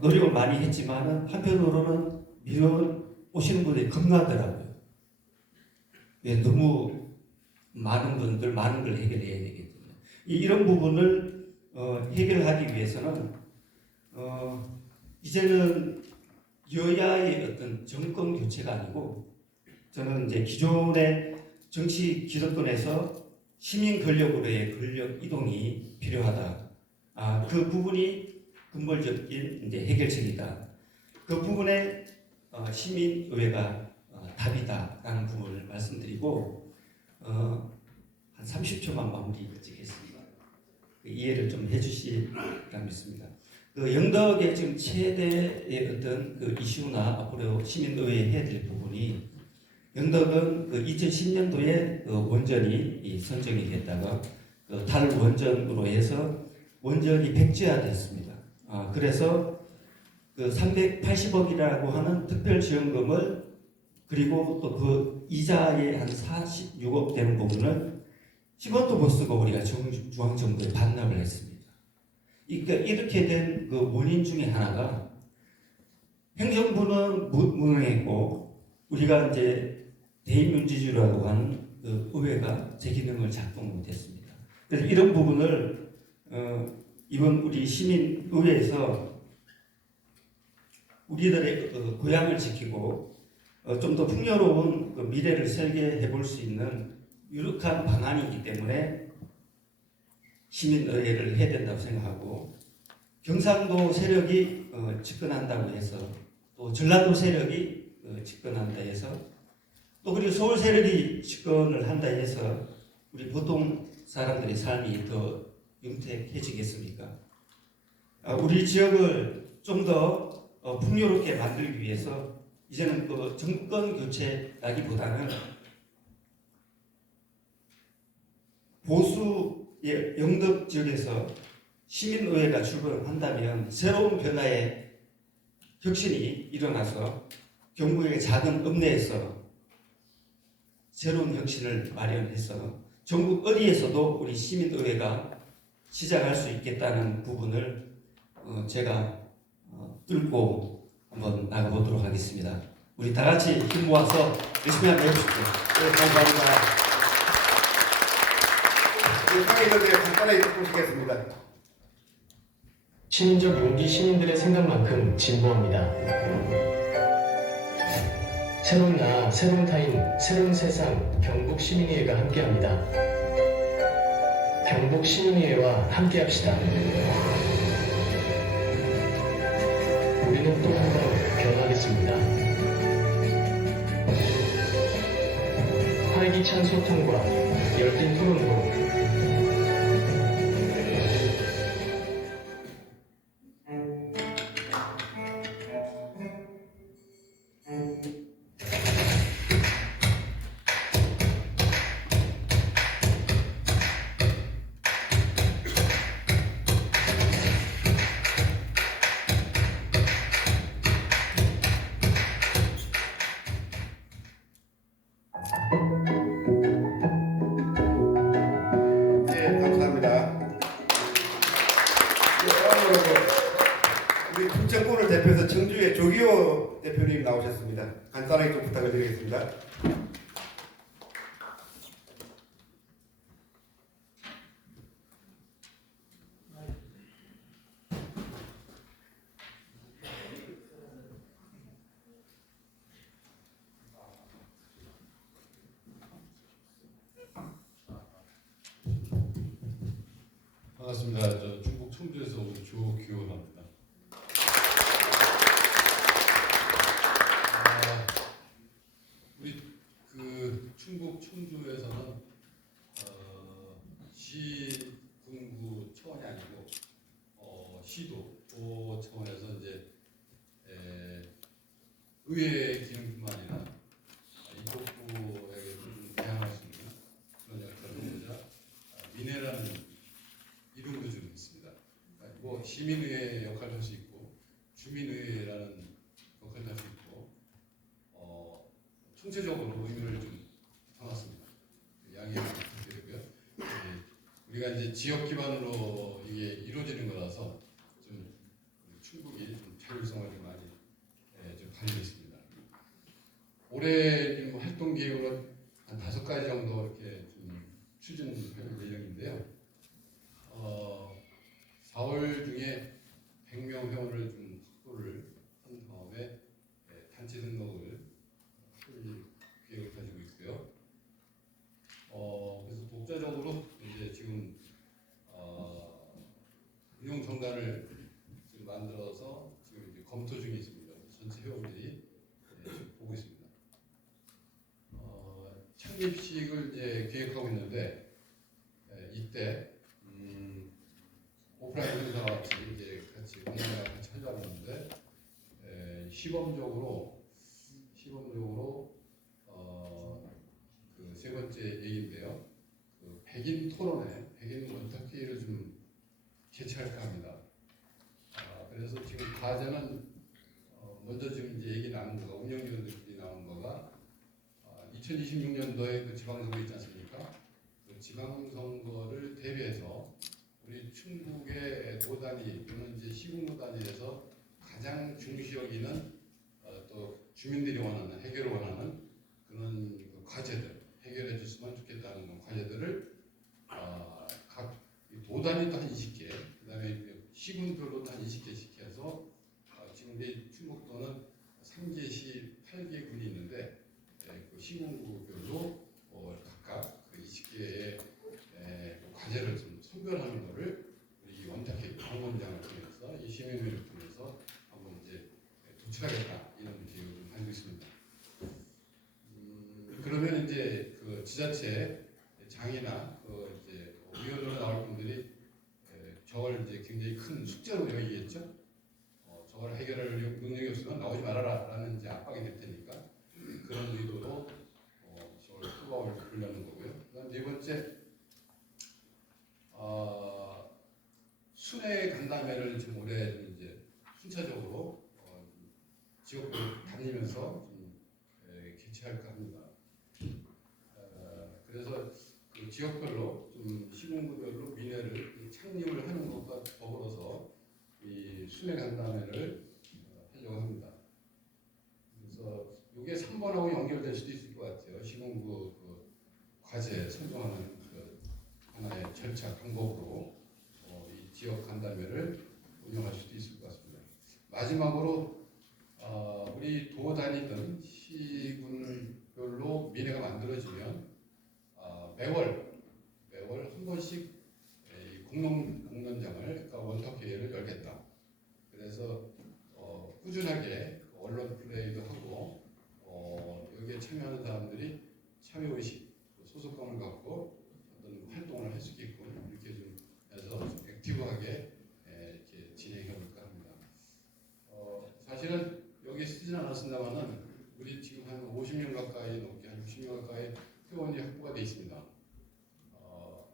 노력을 많이 했지만은 한편으로는 민원 오시는 분들이 겁나더라고요. 왜 너무 많은 분들 많은 걸 해결해야 되기 때문에 이런 부분을 해결하기 위해서는 이제는 여야의 어떤 정권 교체가 아니고 저는 이제 기존의 정치 기득권에서 시민 권력으로의 권력 이동이 필요하다. 그 부분이 근본적인 이제 해결책이다. 그 부분에 시민의회가 답이다라는 부분을 말씀드리고 한 30초만 마무리 짓겠습니다. 이해를 좀 해주시리라 믿습니다. 영덕의 지금 최대의 어떤 이슈나 앞으로 시민의회에 해야 될 부분이 영덕은 2010년도에 원전이 선정이 됐다가 탈원전으로 해서 원전이 백지화됐습니다. 그래서 380억이라고 하는 특별지원금을 그리고 또 그 이자의 한 46억 되는 부분을 10원도 못 쓰고 우리가 중앙정부에 반납을 했습니다. 그러니까 이렇게 된 그 원인 중에 하나가 행정부는 무능했고 우리가 이제 대의민주주의라고 하는 그 의회가 제 기능을 작동 못했습니다. 그래서 이런 부분을 이번 우리 시민의회에서 우리들의 고향을 지키고 좀 더 풍요로운 미래를 설계해 볼 수 있는 유력한 방안이기 때문에 시민의회를 해야 된다고 생각하고 경상도 세력이 집권한다고 해서 또 전라도 세력이 집권한다 해서 또 그리고 서울 세력이 집권을 한다 해서 우리 보통 사람들의 삶이 더 윤택해지겠습니까? 우리 지역을 좀 더 풍요롭게 만들기 위해서 이제는 정권 교체라기보다는 보수의 영덕 지역에서 시민의회가 출범한다면 새로운 변화의 혁신이 일어나서 경북의 작은 읍내에서 새로운 혁신을 마련해서 전국 어디에서도 우리 시민의회가 시작할 수 있겠다는 부분을 제가 뚫고 한번 나가보도록 하겠습니다. 우리 다 같이 힘 모아서 열심히 한번 해보십시오. 네, 감사합니다. 상의를 간단하게 보시겠습니다. 시민적 용기 시민들의 생각만큼 진보합니다. 새로운 나, 새로운 타인, 새로운 세상 경북 시민의회가 함께합니다. 경북 시민의회와 함께합시다. 우리는 또 한 번 변하겠습니다. 활기찬 소통과 열띤 토론으로 우리 충청권을 대표해서 청주의 조기호 대표님 나오셨습니다. 간단하게 좀 부탁을 드리겠습니다. 반갑습니다. 저 충북 청주에서 온 조규호입니다. 우리 그 충북 청주에서는 시, 군구 차원이 아니고 시도, 도 차원에서 이제 의회 기능뿐만 아니라 입법부에게 좀 대항할 수 있는 그런 역할을 하고자 민회라는 이름도 좀 있습니다. 뭐 시민의회 역할을 할 수 있고 주민의회라는 역할을 할 수 있고 총체적으로 의미를 좀 담았습니다. 양해를 부탁드리고요. 우리가 이제 지역 기반으로 이게 이루어지는 거라서 좀 충북이 좀 자율성을 좀 많이 좀 가지고 있습니다. 올해 지금 활동 계획으로 한 5가지 정도 이렇게 좀 추진할 예정인데요. 4월 중에 100명 회원을 좀 확보를 한 다음에 단체 등록을 할 계획을 가지고 있고요. 그래서 독자적으로 이제 지금 운영 정단을 지금 만들어서 지금 이제 검토 중에 있습니다. 전체 회원들이 보고 있습니다. 창립식을 이제 계획하고 있는데 이때 오프라인 행사 이제 같이 공연을 같이 하려고 하는데 시범적으로 그 세 번째 얘기인데요. 그 백인 토론회, 백인 원탁회의를 좀 개최할까 합니다. 그래서 지금 과제는 먼저 지금 이제 얘기 나눈 거가 운영위원들끼리 나온 거가 2026년도에 그 지방선거 있지 않습니까? 그 지방선거를 대비해서 우리 충북의 도단위 또는 이제 시군구 단위에서 가장 중시 여기는 또 주민들이 원하는 해결을 원하는 그런 그 과제들 해결해 줬으면 좋겠다는 과제들을 각 도단위도 한 20개, 그다음에 시군별로도 한 20개씩 해서 지금 우리 충북도는 3개시 8개 군이 있는데 그 시군구별로 각각 그 20개의 과제를 좀 선별하는 것을 우리 원탁회 당원장을 통해서 이 시민회를 통해서 한번 이제 도출하겠다 이런 계획을 좀 가지고 있습니다. 그러면 이제 그 지자체 장이나 그 이제 위원으로 나올 분들이 저걸 이제 굉장히 큰 숙제로 여기겠죠. 저걸 해결할 능력이 없으면 나오지 말아라라는 이제 압박이 될 테니까 그런 의도로 저걸 수박을 보려는 거고요. 그다음 네 번째. 순회 간담회를 지금 올해 좀 이제 순차적으로 지역별로 다니면서 좀 개최할까 합니다. 그래서 그 지역별로 좀 시군구별로 민회를 창립을 하는 것과 더불어서 이 순회 간담회를 하려고 합니다. 그래서 이게 3번하고 연결될 수도 있을 것 같아요. 시군구 그 과제 설정하는 그 하나의 절차 방법으로 이 지역 간담회를 운영할 수도 있을 것 같습니다. 마지막으로 우리 도 다니던 시군별로 민회가 만들어지면 매월 한 번씩 공론장을 그러니까 원탁회의를 열겠다. 그래서 꾸준하게 언론 플레이도 하고 여기에 참여하는 사람들이 참여의식, 소속감을 갖고 어떤 활동을 할 수 있게끔 이렇게 좀 해서 좀 액티브하게 이렇게 진행해 볼까 합니다. 사실은 여기 쓰진 않았습니다만은 우리 지금 한 50명 가까이 넘게 한 60명 가까이 회원이 확보가 돼 있습니다.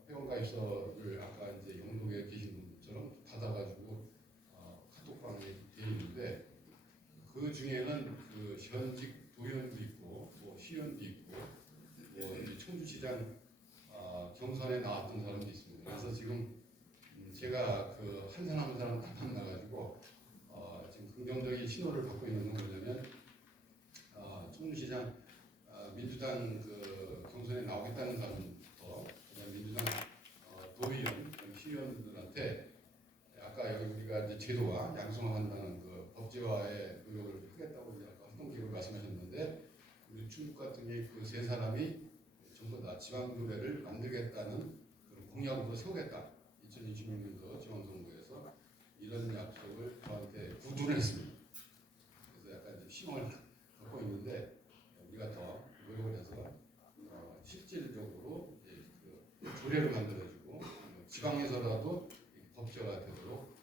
회원 가입서를 아까 이제 영동에 계신 분처럼 받아가지고 카톡방에 돼 있는데 그 중에는 그 현직 도의원도 있고 뭐 시의원도 있고 뭐 이제 청주시장 경선에 나왔던 사람도 있습니다. 그래서 지금 제가 그 한 사람 한 사람 다 만나가지고 지금 긍정적인 신호를 받고 있는 건 뭐냐면 청주시장 민주당 그 경선에 나오겠다는 사람부터 그다음 민주당 도의원, 시의원들한테 아까 여기 우리가 이제 제도화, 양성화한다는 그 법제화의 노력을 하겠다고 이제 아까 활동 기획을 말씀하셨는데 우리 충북 같은 경우에 그 세 사람이 전부 다 지방노래를 만들겠다는 그런 공약으로 세우겠다. 2026년도 지방선거에서 이런 약속을 저한테 구두를 했습니다. 그래서 약간 좀 희망을 갖고 있는데 우리가 더 노력을 해서 실질적으로 이제 그 조례를 만들어주고 지방에서라도 법제가 되도록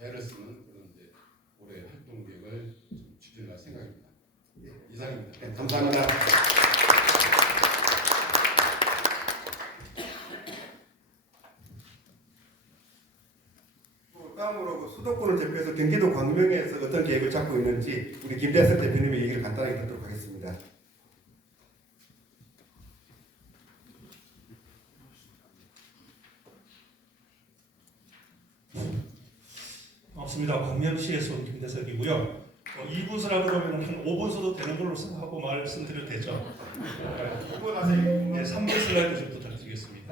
애를 쓰는 그런 이제 올해 활동 계획을 좀 추진할 생각입니다. 이상입니다. 네, 감사합니다. 다음으로 그 수도권을 대표해서 경기도 광명에서 어떤 계획을 잡고 있는지 우리 김대석 대표님의 얘기를 간단하게 듣도록 하겠습니다. 반갑습니다. 광명시에서 온 김대석이고요. 2분서라 그러면 한 5분 써도 되는 걸로 생각하고 말씀드려도 되죠? 네, 3분 슬라이드 좀 부탁드리겠습니다.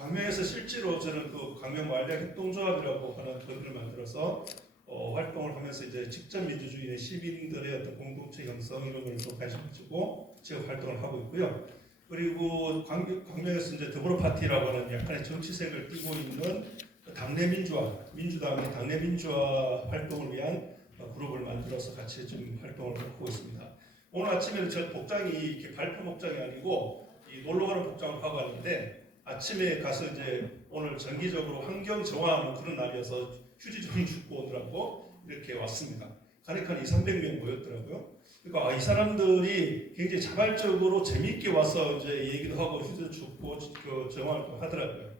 광명에서 실제로 저는 그 광명 완력 협동조합이라고 하는 거기를 만들어서 활동을 하면서 이제 직접 민주주의의 시민들의 어떤 공동체 형성 이런 걸 좀 관심 가지고 지금 활동을 하고 있고요. 그리고 광명에서 이제 더불어 파티라고 하는 약간의 정치색을 띠고 있는 당내 민주화, 민주당의 당내 민주화 활동을 위한 그룹을 만들어서 같이 좀 활동을 하고 있습니다. 오늘 아침에는 저 복장이 이렇게 발표 복장이 아니고 이 놀러 가는 복장을 하고 왔는데 아침에 가서 이제 오늘 정기적으로 환경 정화하는 그런 날이어서 휴지 좀 줍고 오느라고 이렇게 왔습니다. 가니까 200~300명 모였더라고요. 그러니까 이 사람들이 굉장히 자발적으로 재미있게 와서 이제 얘기도 하고 휴지도 줍고 그 정화도 하더라고요.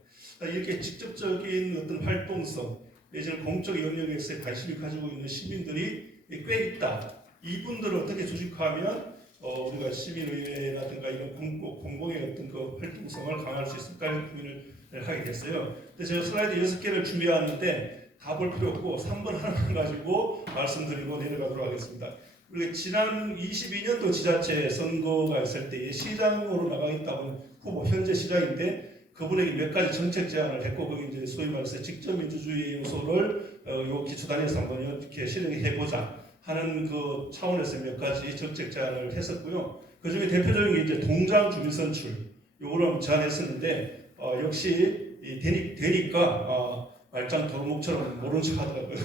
이렇게 직접적인 어떤 활동성 내지는 공적 영역에서 관심이 가지고 있는 시민들이 꽤 있다. 이분들을 어떻게 조직하면 우리가 시민의회라든가 이런 공공의 어떤 그 활동성을 강화할 수 있을까 하는 고민을 하게 됐어요. 근데 제가 슬라이드 6개를 준비하는데 다 볼 필요 없고 3번 하나만 가지고 말씀드리고 내려가도록 하겠습니다. 그리고 지난 22년도 지자체 선거가 있을 때 시장으로 나가겠다고 후보 현재 시장인데 그분에게 몇 가지 정책 제안을 했고 거기 이제 소위 말해서 직접 민주주의 요소를 요 기초단위에서 한번 이렇게 실행해 보자 하는 그 차원에서 몇 가지 정책 제안을 했었고요. 그 중에 대표적인 게 이제 동장 주민 선출 요거를 한번 제안했었는데 역시 되니까 말짱 도루묵처럼 모른 척 하더라고요.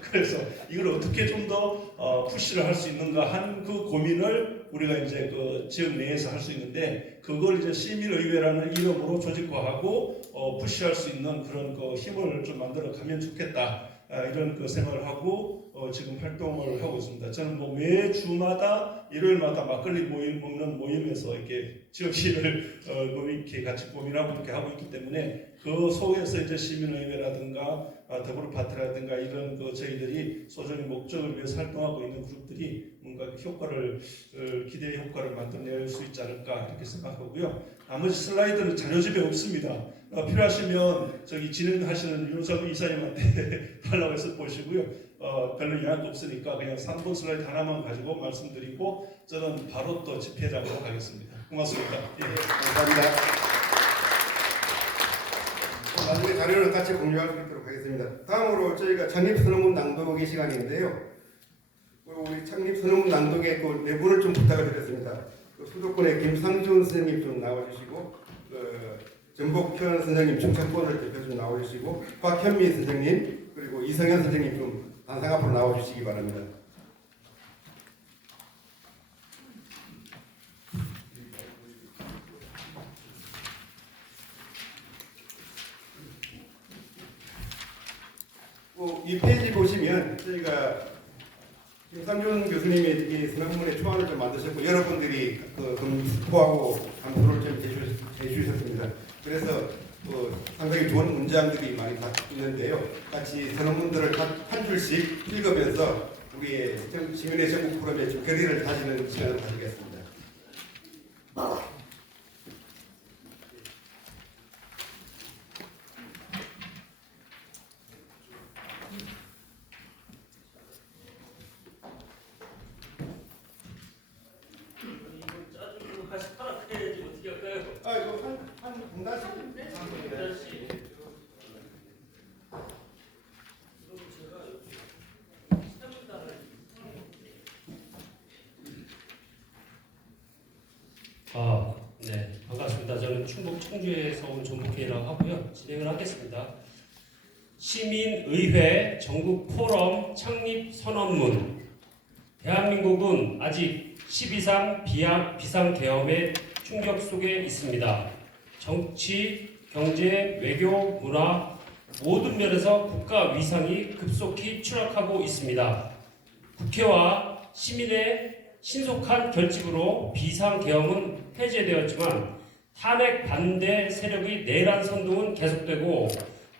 그래서 이걸 어떻게 좀 더 푸시를 할 수 있는가 하는 그 고민을 우리가 이제 그 지역 내에서 할 수 있는데 그걸 이제 시민의회라는 이름으로 조직화하고 푸시할 수 있는 그런 그 힘을 좀 만들어 가면 좋겠다. 이런 그 생각을 하고 지금 활동을 하고 있습니다. 저는 뭐 매주마다 일요일마다 막걸리 모임 먹는 모임에서 이렇게 지역시를 이렇게 같이 고민하고 이렇게 하고 있기 때문에 그 속에서 이제 시민의회라든가 더불어 파트라든가 이런 그 저희들이 소정의 목적을 위해서 활동하고 있는 그룹들이 뭔가 효과를 기대의 효과를 만들어낼 수 있지 않을까 이렇게 생각하고요. 나머지 슬라이드는 자료집에 없습니다. 필요하시면 저기 진행하시는 윤석 이사님한테 달라고 해서 보시고요. 별로 영향도 없으니까 그냥 3번 슬라이드 하나만 가지고 말씀드리고 저는 바로 또 집회장으로 가겠습니다. 고맙습니다. 예, 감사합니다. 나중에 자료를 같이 공유할 수 있도록 하겠습니다. 다음으로 저희가 창립선언문 낭독의 시간인데요. 우리 창립선언문 낭독의 그 네 분을 좀 부탁을 드렸습니다. 수도권의 김상준 선생님 좀 나와주시고 전복현 선생님 중차권을 대표 좀 나와주시고 곽현민 선생님 그리고 이성현 선생님 좀 단상 앞으로 나와주시기 바랍니다. 이 페이지 보시면 저희가 김상준 교수님이 이 선언문의 초안을 좀 만드셨고 여러분들이 검토하고 감수를 좀 해주셨습니다. 그래서 상당히 좋은 문장들이 많이 다 있는데요. 같이 선언문들을 한 줄씩 읽으면서 우리의 시민의 전국 포럼의 좀 결의를 다지는 시간을 가지겠습니다. 충북 청주에서 온 존북회라고 하고요. 진행을 하겠습니다. 시민의회 전국 포럼 창립 선언문. 대한민국은 아직 12.3 비상계엄의 충격 속에 있습니다. 정치, 경제, 외교, 문화 모든 면에서 국가 위상이 급속히 추락하고 있습니다. 국회와 시민의 신속한 결집으로 비상계엄은 해제되었지만 탄핵 반대 세력의 내란 선동은 계속되고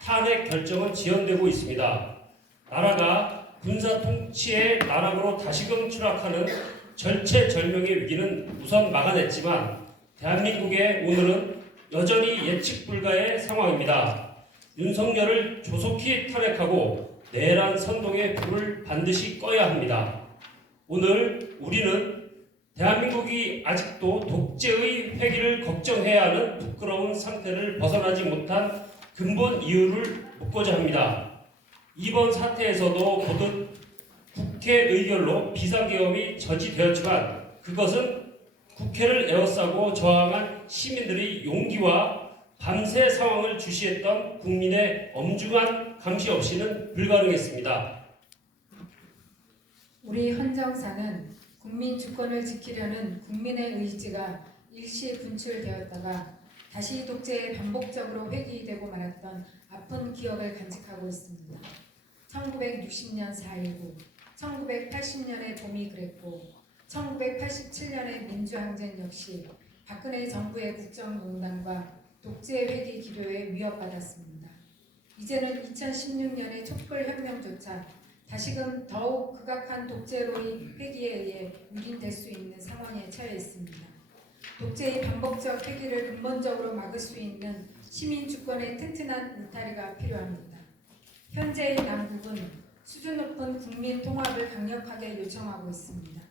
탄핵 결정은 지연되고 있습니다. 나라가 군사 통치의 나락으로 다시금 추락하는 절체절명의 위기는 우선 막아냈지만 대한민국의 오늘은 여전히 예측 불가의 상황입니다. 윤석열을 조속히 탄핵하고 내란 선동의 불을 반드시 꺼야 합니다. 오늘 우리는 대한민국이 아직도 독재의 회기를 걱정해야 하는 부끄러운 상태를 벗어나지 못한 근본 이유를 묻고자 합니다. 이번 사태에서도 거듭 국회 의결로 비상계엄이 저지되었지만 그것은 국회를 에워싸고 저항한 시민들의 용기와 밤새 상황을 주시했던 국민의 엄중한 감시 없이는 불가능했습니다. 우리 헌정사는 국민 주권을 지키려는 국민의 의지가 일시 분출되었다가 다시 독재에 반복적으로 회귀되고 말았던 아픈 기억을 간직하고 있습니다. 1960년 4.19, 1980년의 봄이 그랬고 1987년의 민주항쟁 역시 박근혜 정부의 국정농단과 독재 회귀 기류에 위협받았습니다. 이제는 2016년의 촛불혁명조차 다시금 더욱 극악한 독재로의 회귀에 의해 유린될 수 있는 상황에 처해 있습니다. 독재의 반복적 회귀를 근본적으로 막을 수 있는 시민 주권의 튼튼한 울타리가 필요합니다. 현재의 당국은 수준 높은 국민 통합을 강력하게 요청하고 있습니다.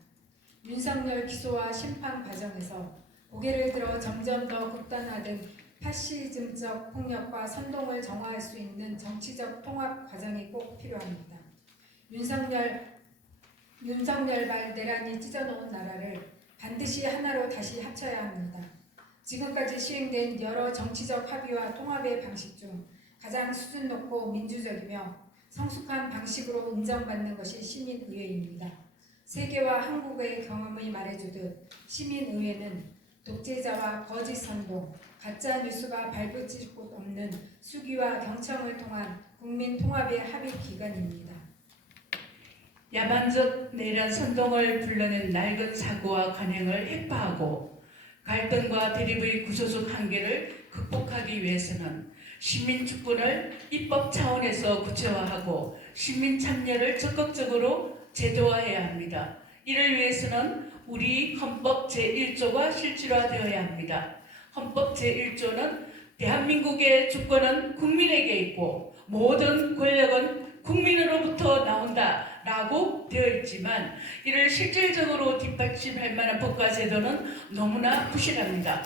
윤석열 기소와 심판 과정에서 고개를 들어 점점 더 극단화된 파시즘적 폭력과 선동을 정화할 수 있는 정치적 통합 과정이 꼭 필요합니다. 윤석열발 내란이 찢어놓은 나라를 반드시 하나로 다시 합쳐야 합니다. 지금까지 시행된 여러 정치적 합의와 통합의 방식 중 가장 수준 높고 민주적이며 성숙한 방식으로 인정받는 것이 시민의회입니다. 세계와 한국의 경험이 말해주듯 시민의회는 독재자와 거짓 선동, 가짜 뉴스가 발붙일 곳 없는 수기와 경청을 통한 국민 통합의 합의 기관입니다. 야만적 내란 선동을 불러낸 낡은 사고와 관행을 해파하고 갈등과 대립의 구조적 한계를 극복하기 위해서는 시민 주권을 입법 차원에서 구체화하고 시민 참여를 적극적으로 제도화해야 합니다. 이를 위해서는 우리 헌법 제1조가 실질화되어야 합니다. 헌법 제1조는 대한민국의 주권은 국민에게 있고 모든 권력은 국민으로부터 나온다 라고 되어 있지만 이를 실질적으로 뒷받침할 만한 법과 제도는 너무나 부실합니다.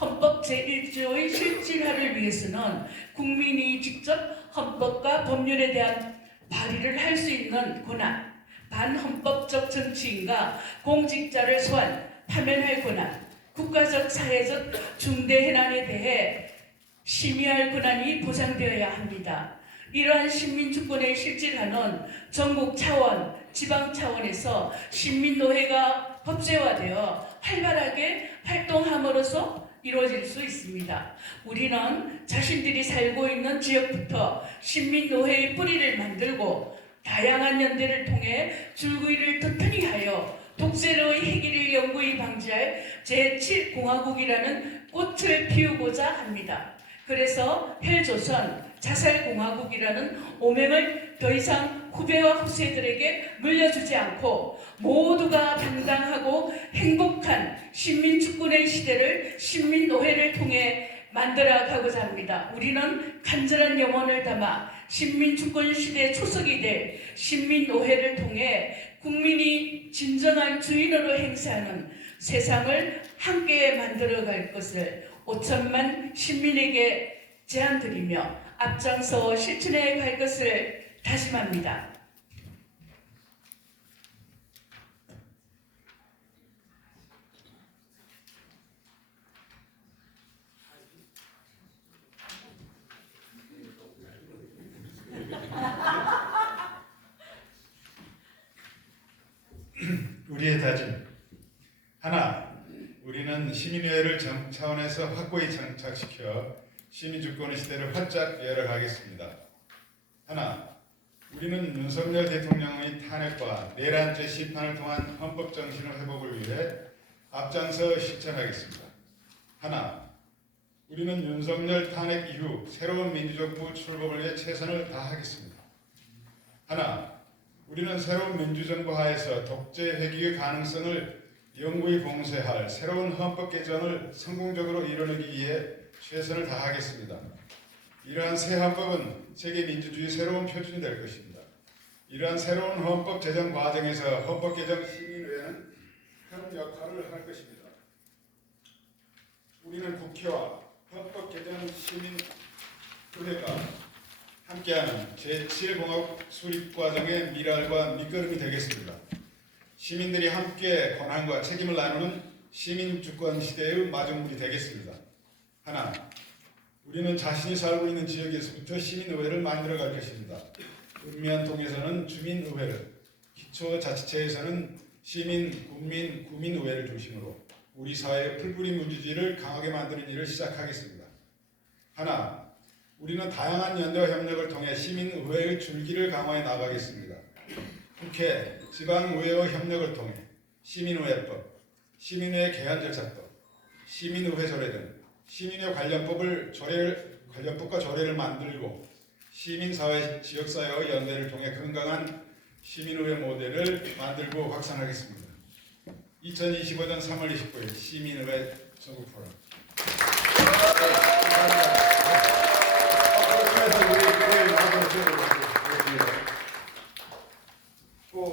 헌법 제1조의 실질화를 위해서는 국민이 직접 헌법과 법률에 대한 발의를 할 수 있는 권한, 반헌법적 정치인과 공직자를 소환, 파면할 권한, 국가적 사회적 중대 해난에 대해 심의할 권한이 보장되어야 합니다. 이러한 시민주권의 실질화는 전국 차원, 지방 차원에서 시민노회가 법제화되어 활발하게 활동함으로써 이루어질 수 있습니다. 우리는 자신들이 살고 있는 지역부터 시민노회의 뿌리를 만들고 다양한 연대를 통해 줄기를 튼튼히 하여 독재로의 해기를 영구히 방지할 제7공화국이라는 꽃을 피우고자 합니다. 그래서 헬조선 자살공화국이라는 오명을 더 이상 후배와 후세들에게 물려주지 않고 모두가 당당하고 행복한 신민주권의 시대를 신민노회를 통해 만들어가고자 합니다. 우리는 간절한 염원을 담아 신민주권 시대 초석이 될 신민노회를 통해 국민이 진정한 주인으로 행사하는 세상을 함께 만들어갈 것을 5천만 시민에게 제안드리며 앞장서 실천해 갈 것을 다짐합니다. 우리의 다짐. 하나, 우리는 시민의회를 전 차원에서 확고히 장착시켜 시민주권의 시대를 활짝 열어가겠습니다. 하나, 우리는 윤석열 대통령의 탄핵과 내란죄 심판을 통한 헌법 정신의 회복을 위해 앞장서 실천하겠습니다. 하나, 우리는 윤석열 탄핵 이후 새로운 민주정부 출범을 위해 최선을 다하겠습니다. 하나, 우리는 새로운 민주정부 하에서 독재 회귀의 가능성을 영구히 봉쇄할 새로운 헌법 개정을 성공적으로 이뤄내기 위해 최선을 다하겠습니다. 이러한 새 헌법은 세계 민주주의 새로운 표준이 될 것입니다. 이러한 새로운 헌법 제정 과정에서 헌법 개정 시민의회는 큰 역할을 할 것입니다. 우리는 국회와 헌법 개정 시민의회가 함께하는 제7공화국 수립 과정의 미랄과 밑거름이 되겠습니다. 시민들이 함께 권한과 책임을 나누는 시민주권 시대의 마중물이 되겠습니다. 하나, 우리는 자신이 살고 있는 지역에서부터 시민의회를 만들어갈 것입니다. 읍면동에서는 주민의회를, 기초자치체에서는 시민, 국민, 구민의회를 중심으로 우리 사회의 풀뿌리 민주주의를 강하게 만드는 일을 시작하겠습니다. 하나, 우리는 다양한 연대와 협력을 통해 시민의회의 줄기를 강화해 나가겠습니다. 국회, 지방의회의 협력을 통해 시민의회법, 시민의회 개헌 절차법, 시민의회 조례 등 시민의회 관련법과 조례를 만들고 시민사회, 지역사회의 연대를 통해 건강한 시민의회 모델을 만들고 확산하겠습니다. 2025년 3월 29일 시민의회 전국 포럼.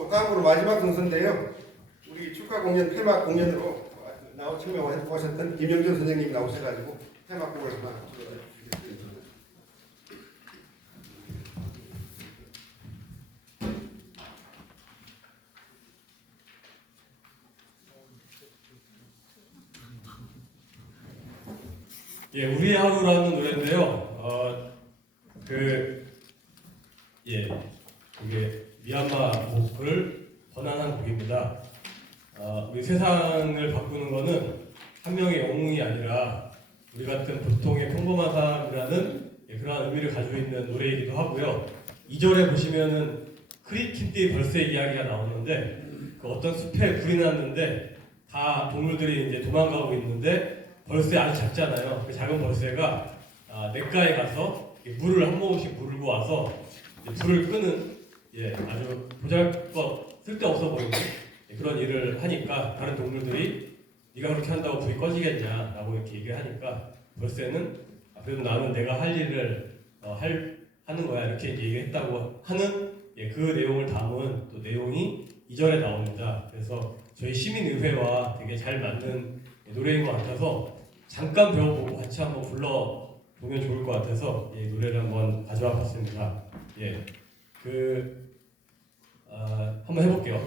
다음으로 마지막 순서인데요. 우리 축하 공연 폐막 공연으로 참여하셨던 김영준 선생님이 나오셔가지고 폐막곡을 하나 불러주시겠습니다. 예, 우리 하루라는 노래인데요. 이게 미얀마 목을 번안한 곡입니다. 우리 세상을 바꾸는 거는 한 명의 영웅이 아니라 우리 같은 보통의 평범한 사람이라는 그러한 의미를 가지고 있는 노래이기도 하고요. 2절에 보시면은 크리킨띠 벌새 이야기가 나오는데 그 어떤 숲에 불이 났는데 다 동물들이 이제 도망가고 있는데 벌새 아주 작잖아요. 그 작은 벌새가 냇가에 가서 물을 한 모금씩 물고 와서 불을 끄는 아주 보잘것 쓸데없어 보이는 그런 일을 하니까 다른 동물들이 네가 그렇게 한다고 불이 꺼지겠냐라고 이렇게 얘기를 하니까 벌새는 그래도 나는 내가 할 일을 하는 거야 이렇게 얘기를 했다고 하는 그 내용을 담은 또 내용이 2절에 나옵니다. 그래서 저희 시민의회와 되게 잘 맞는 노래인 것 같아서 잠깐 배워보고 같이 한번 불러보면 좋을 것 같아서 노래를 한번 가져와 봤습니다. 한번 해볼게요.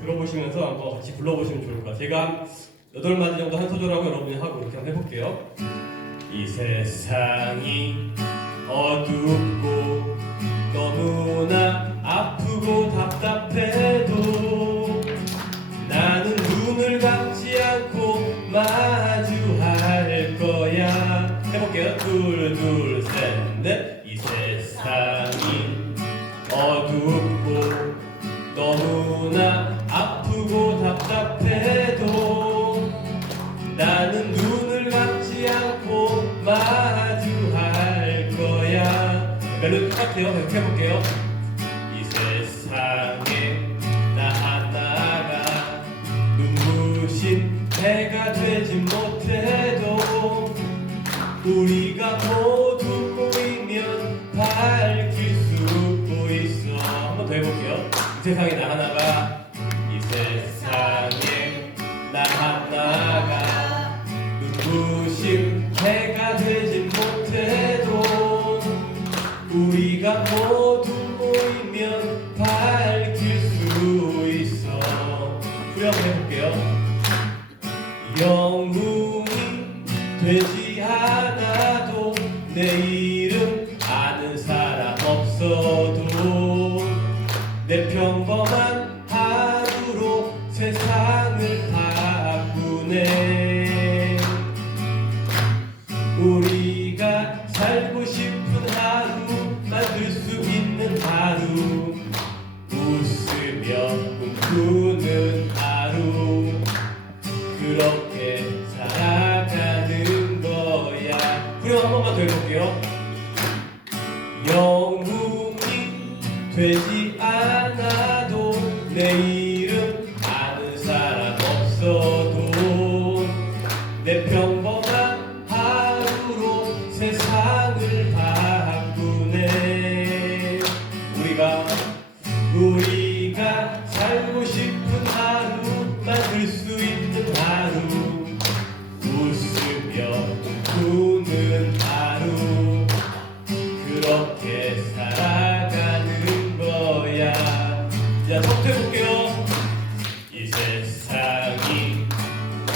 들어보시면서 한번 같이 불러보시면 좋을 것 같아요. 제가 한 8마디 정도 한 소절하고 여러분이 하고 이렇게 한번 해볼게요. 이 세상이 어둡고 너무나 아프고 답답해도 나는 눈을 감지 않고 마주할 거야. 해볼게요. 둘, 둘, 셋, 넷. 이 세상이 어둡고 너무나 아프고 답답해도 나는 눈을 감지 않고 마주할 거야. 멜로디 똑같아요. 이렇게 해볼게요. 이 세상에 나 하나가 눈부신 해가 되지 못해도 우리가 모두 모이면 밝힐 수 있어. 한번 더 해볼게요. 이 세상에 나 하나가 이 세상에 나 하나가 눈부신 해가 되지 못해도 우리가 모두 모이면 밝힐 수 있어. 후렴 해볼게요. 영웅이 되지 않아도 내 이름 아는 사람 없어도 내 평범한 하루로 영웅이 되지 않아도 내 이름 아는 사람 없어도 내 평범한 하루로 세상을 바꾸네. 우리가 살고 싶은 하루, 만들 수 있는 하루, 웃으며 웃는 하루, 그렇게 살아가는 거야. 자, 첫 해볼게요. 이 세상이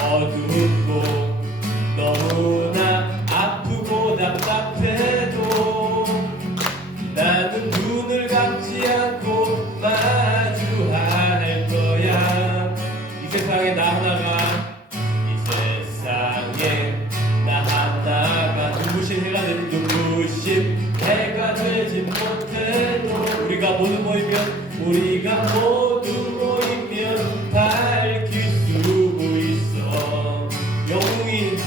어둡고 너무나 아프고 답답해도 나는 눈을 감지 않고 마주할 거야. 이 세상에 나 하나가, 이 세상에 나 하나가 눈부신 해가 되지, 눈부신 해가 되지 못해도 우리가 모두 모이면 밝힐 수 있어. 영웅이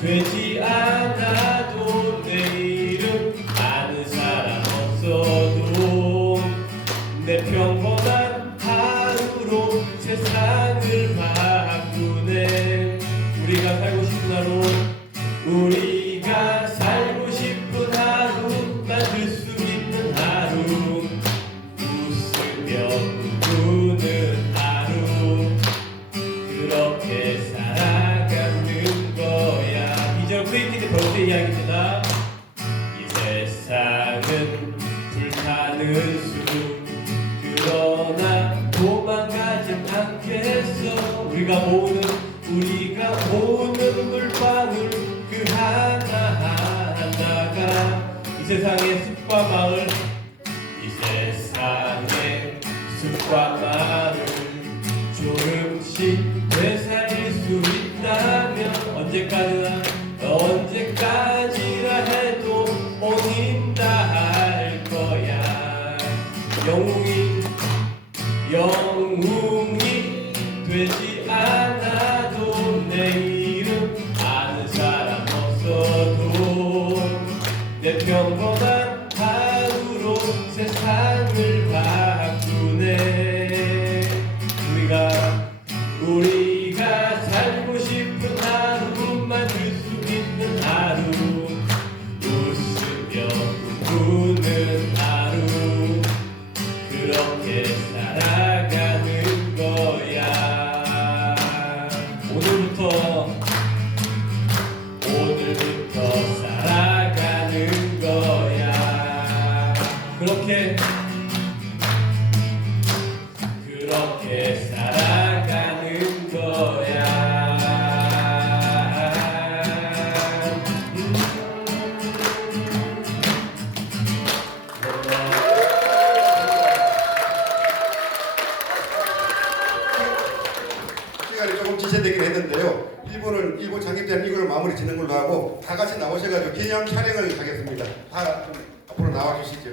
되지 않아도 내 이름 아는 사람 없어도 내 평범한 하루로 세상을 바꾸네. 우리가 살고 싶은 하루, 만들 수 있는 하루, 웃으며 웃는 하루, 그렇게 살아가는 거야. 2절 크리티드 벌스의 이야기입니다. 이 세상은 불타는 숲, 그러나 도망가진 않겠어. 우리가 모으는 물방울 그 하나하나가 이 세상의 숲과 마을, 이 세상의 숲과 마을 조금씩 되살릴 수 있다면 언제까지나 해도 옮긴다 할 거야. 영웅이 되지 않아도 내 이름 아는 사람 없어도 내 평범한 하루로 세상을 바꾸네. 우리가 살고 싶은 하루, 만들 수 있는 하루, 웃으며 웃는 하루, 그렇게 살아가는 거야. 오늘부터 살아가는 거야. 그렇게 살아가는 거야. 시간이 조금 지체되긴 했는데요. 일본 장기대한민국을 마무리 짓는 걸로 하고 다 같이 나오셔가지고 기념 촬영을 하겠습니다. 다 좀 앞으로 나와 주시죠.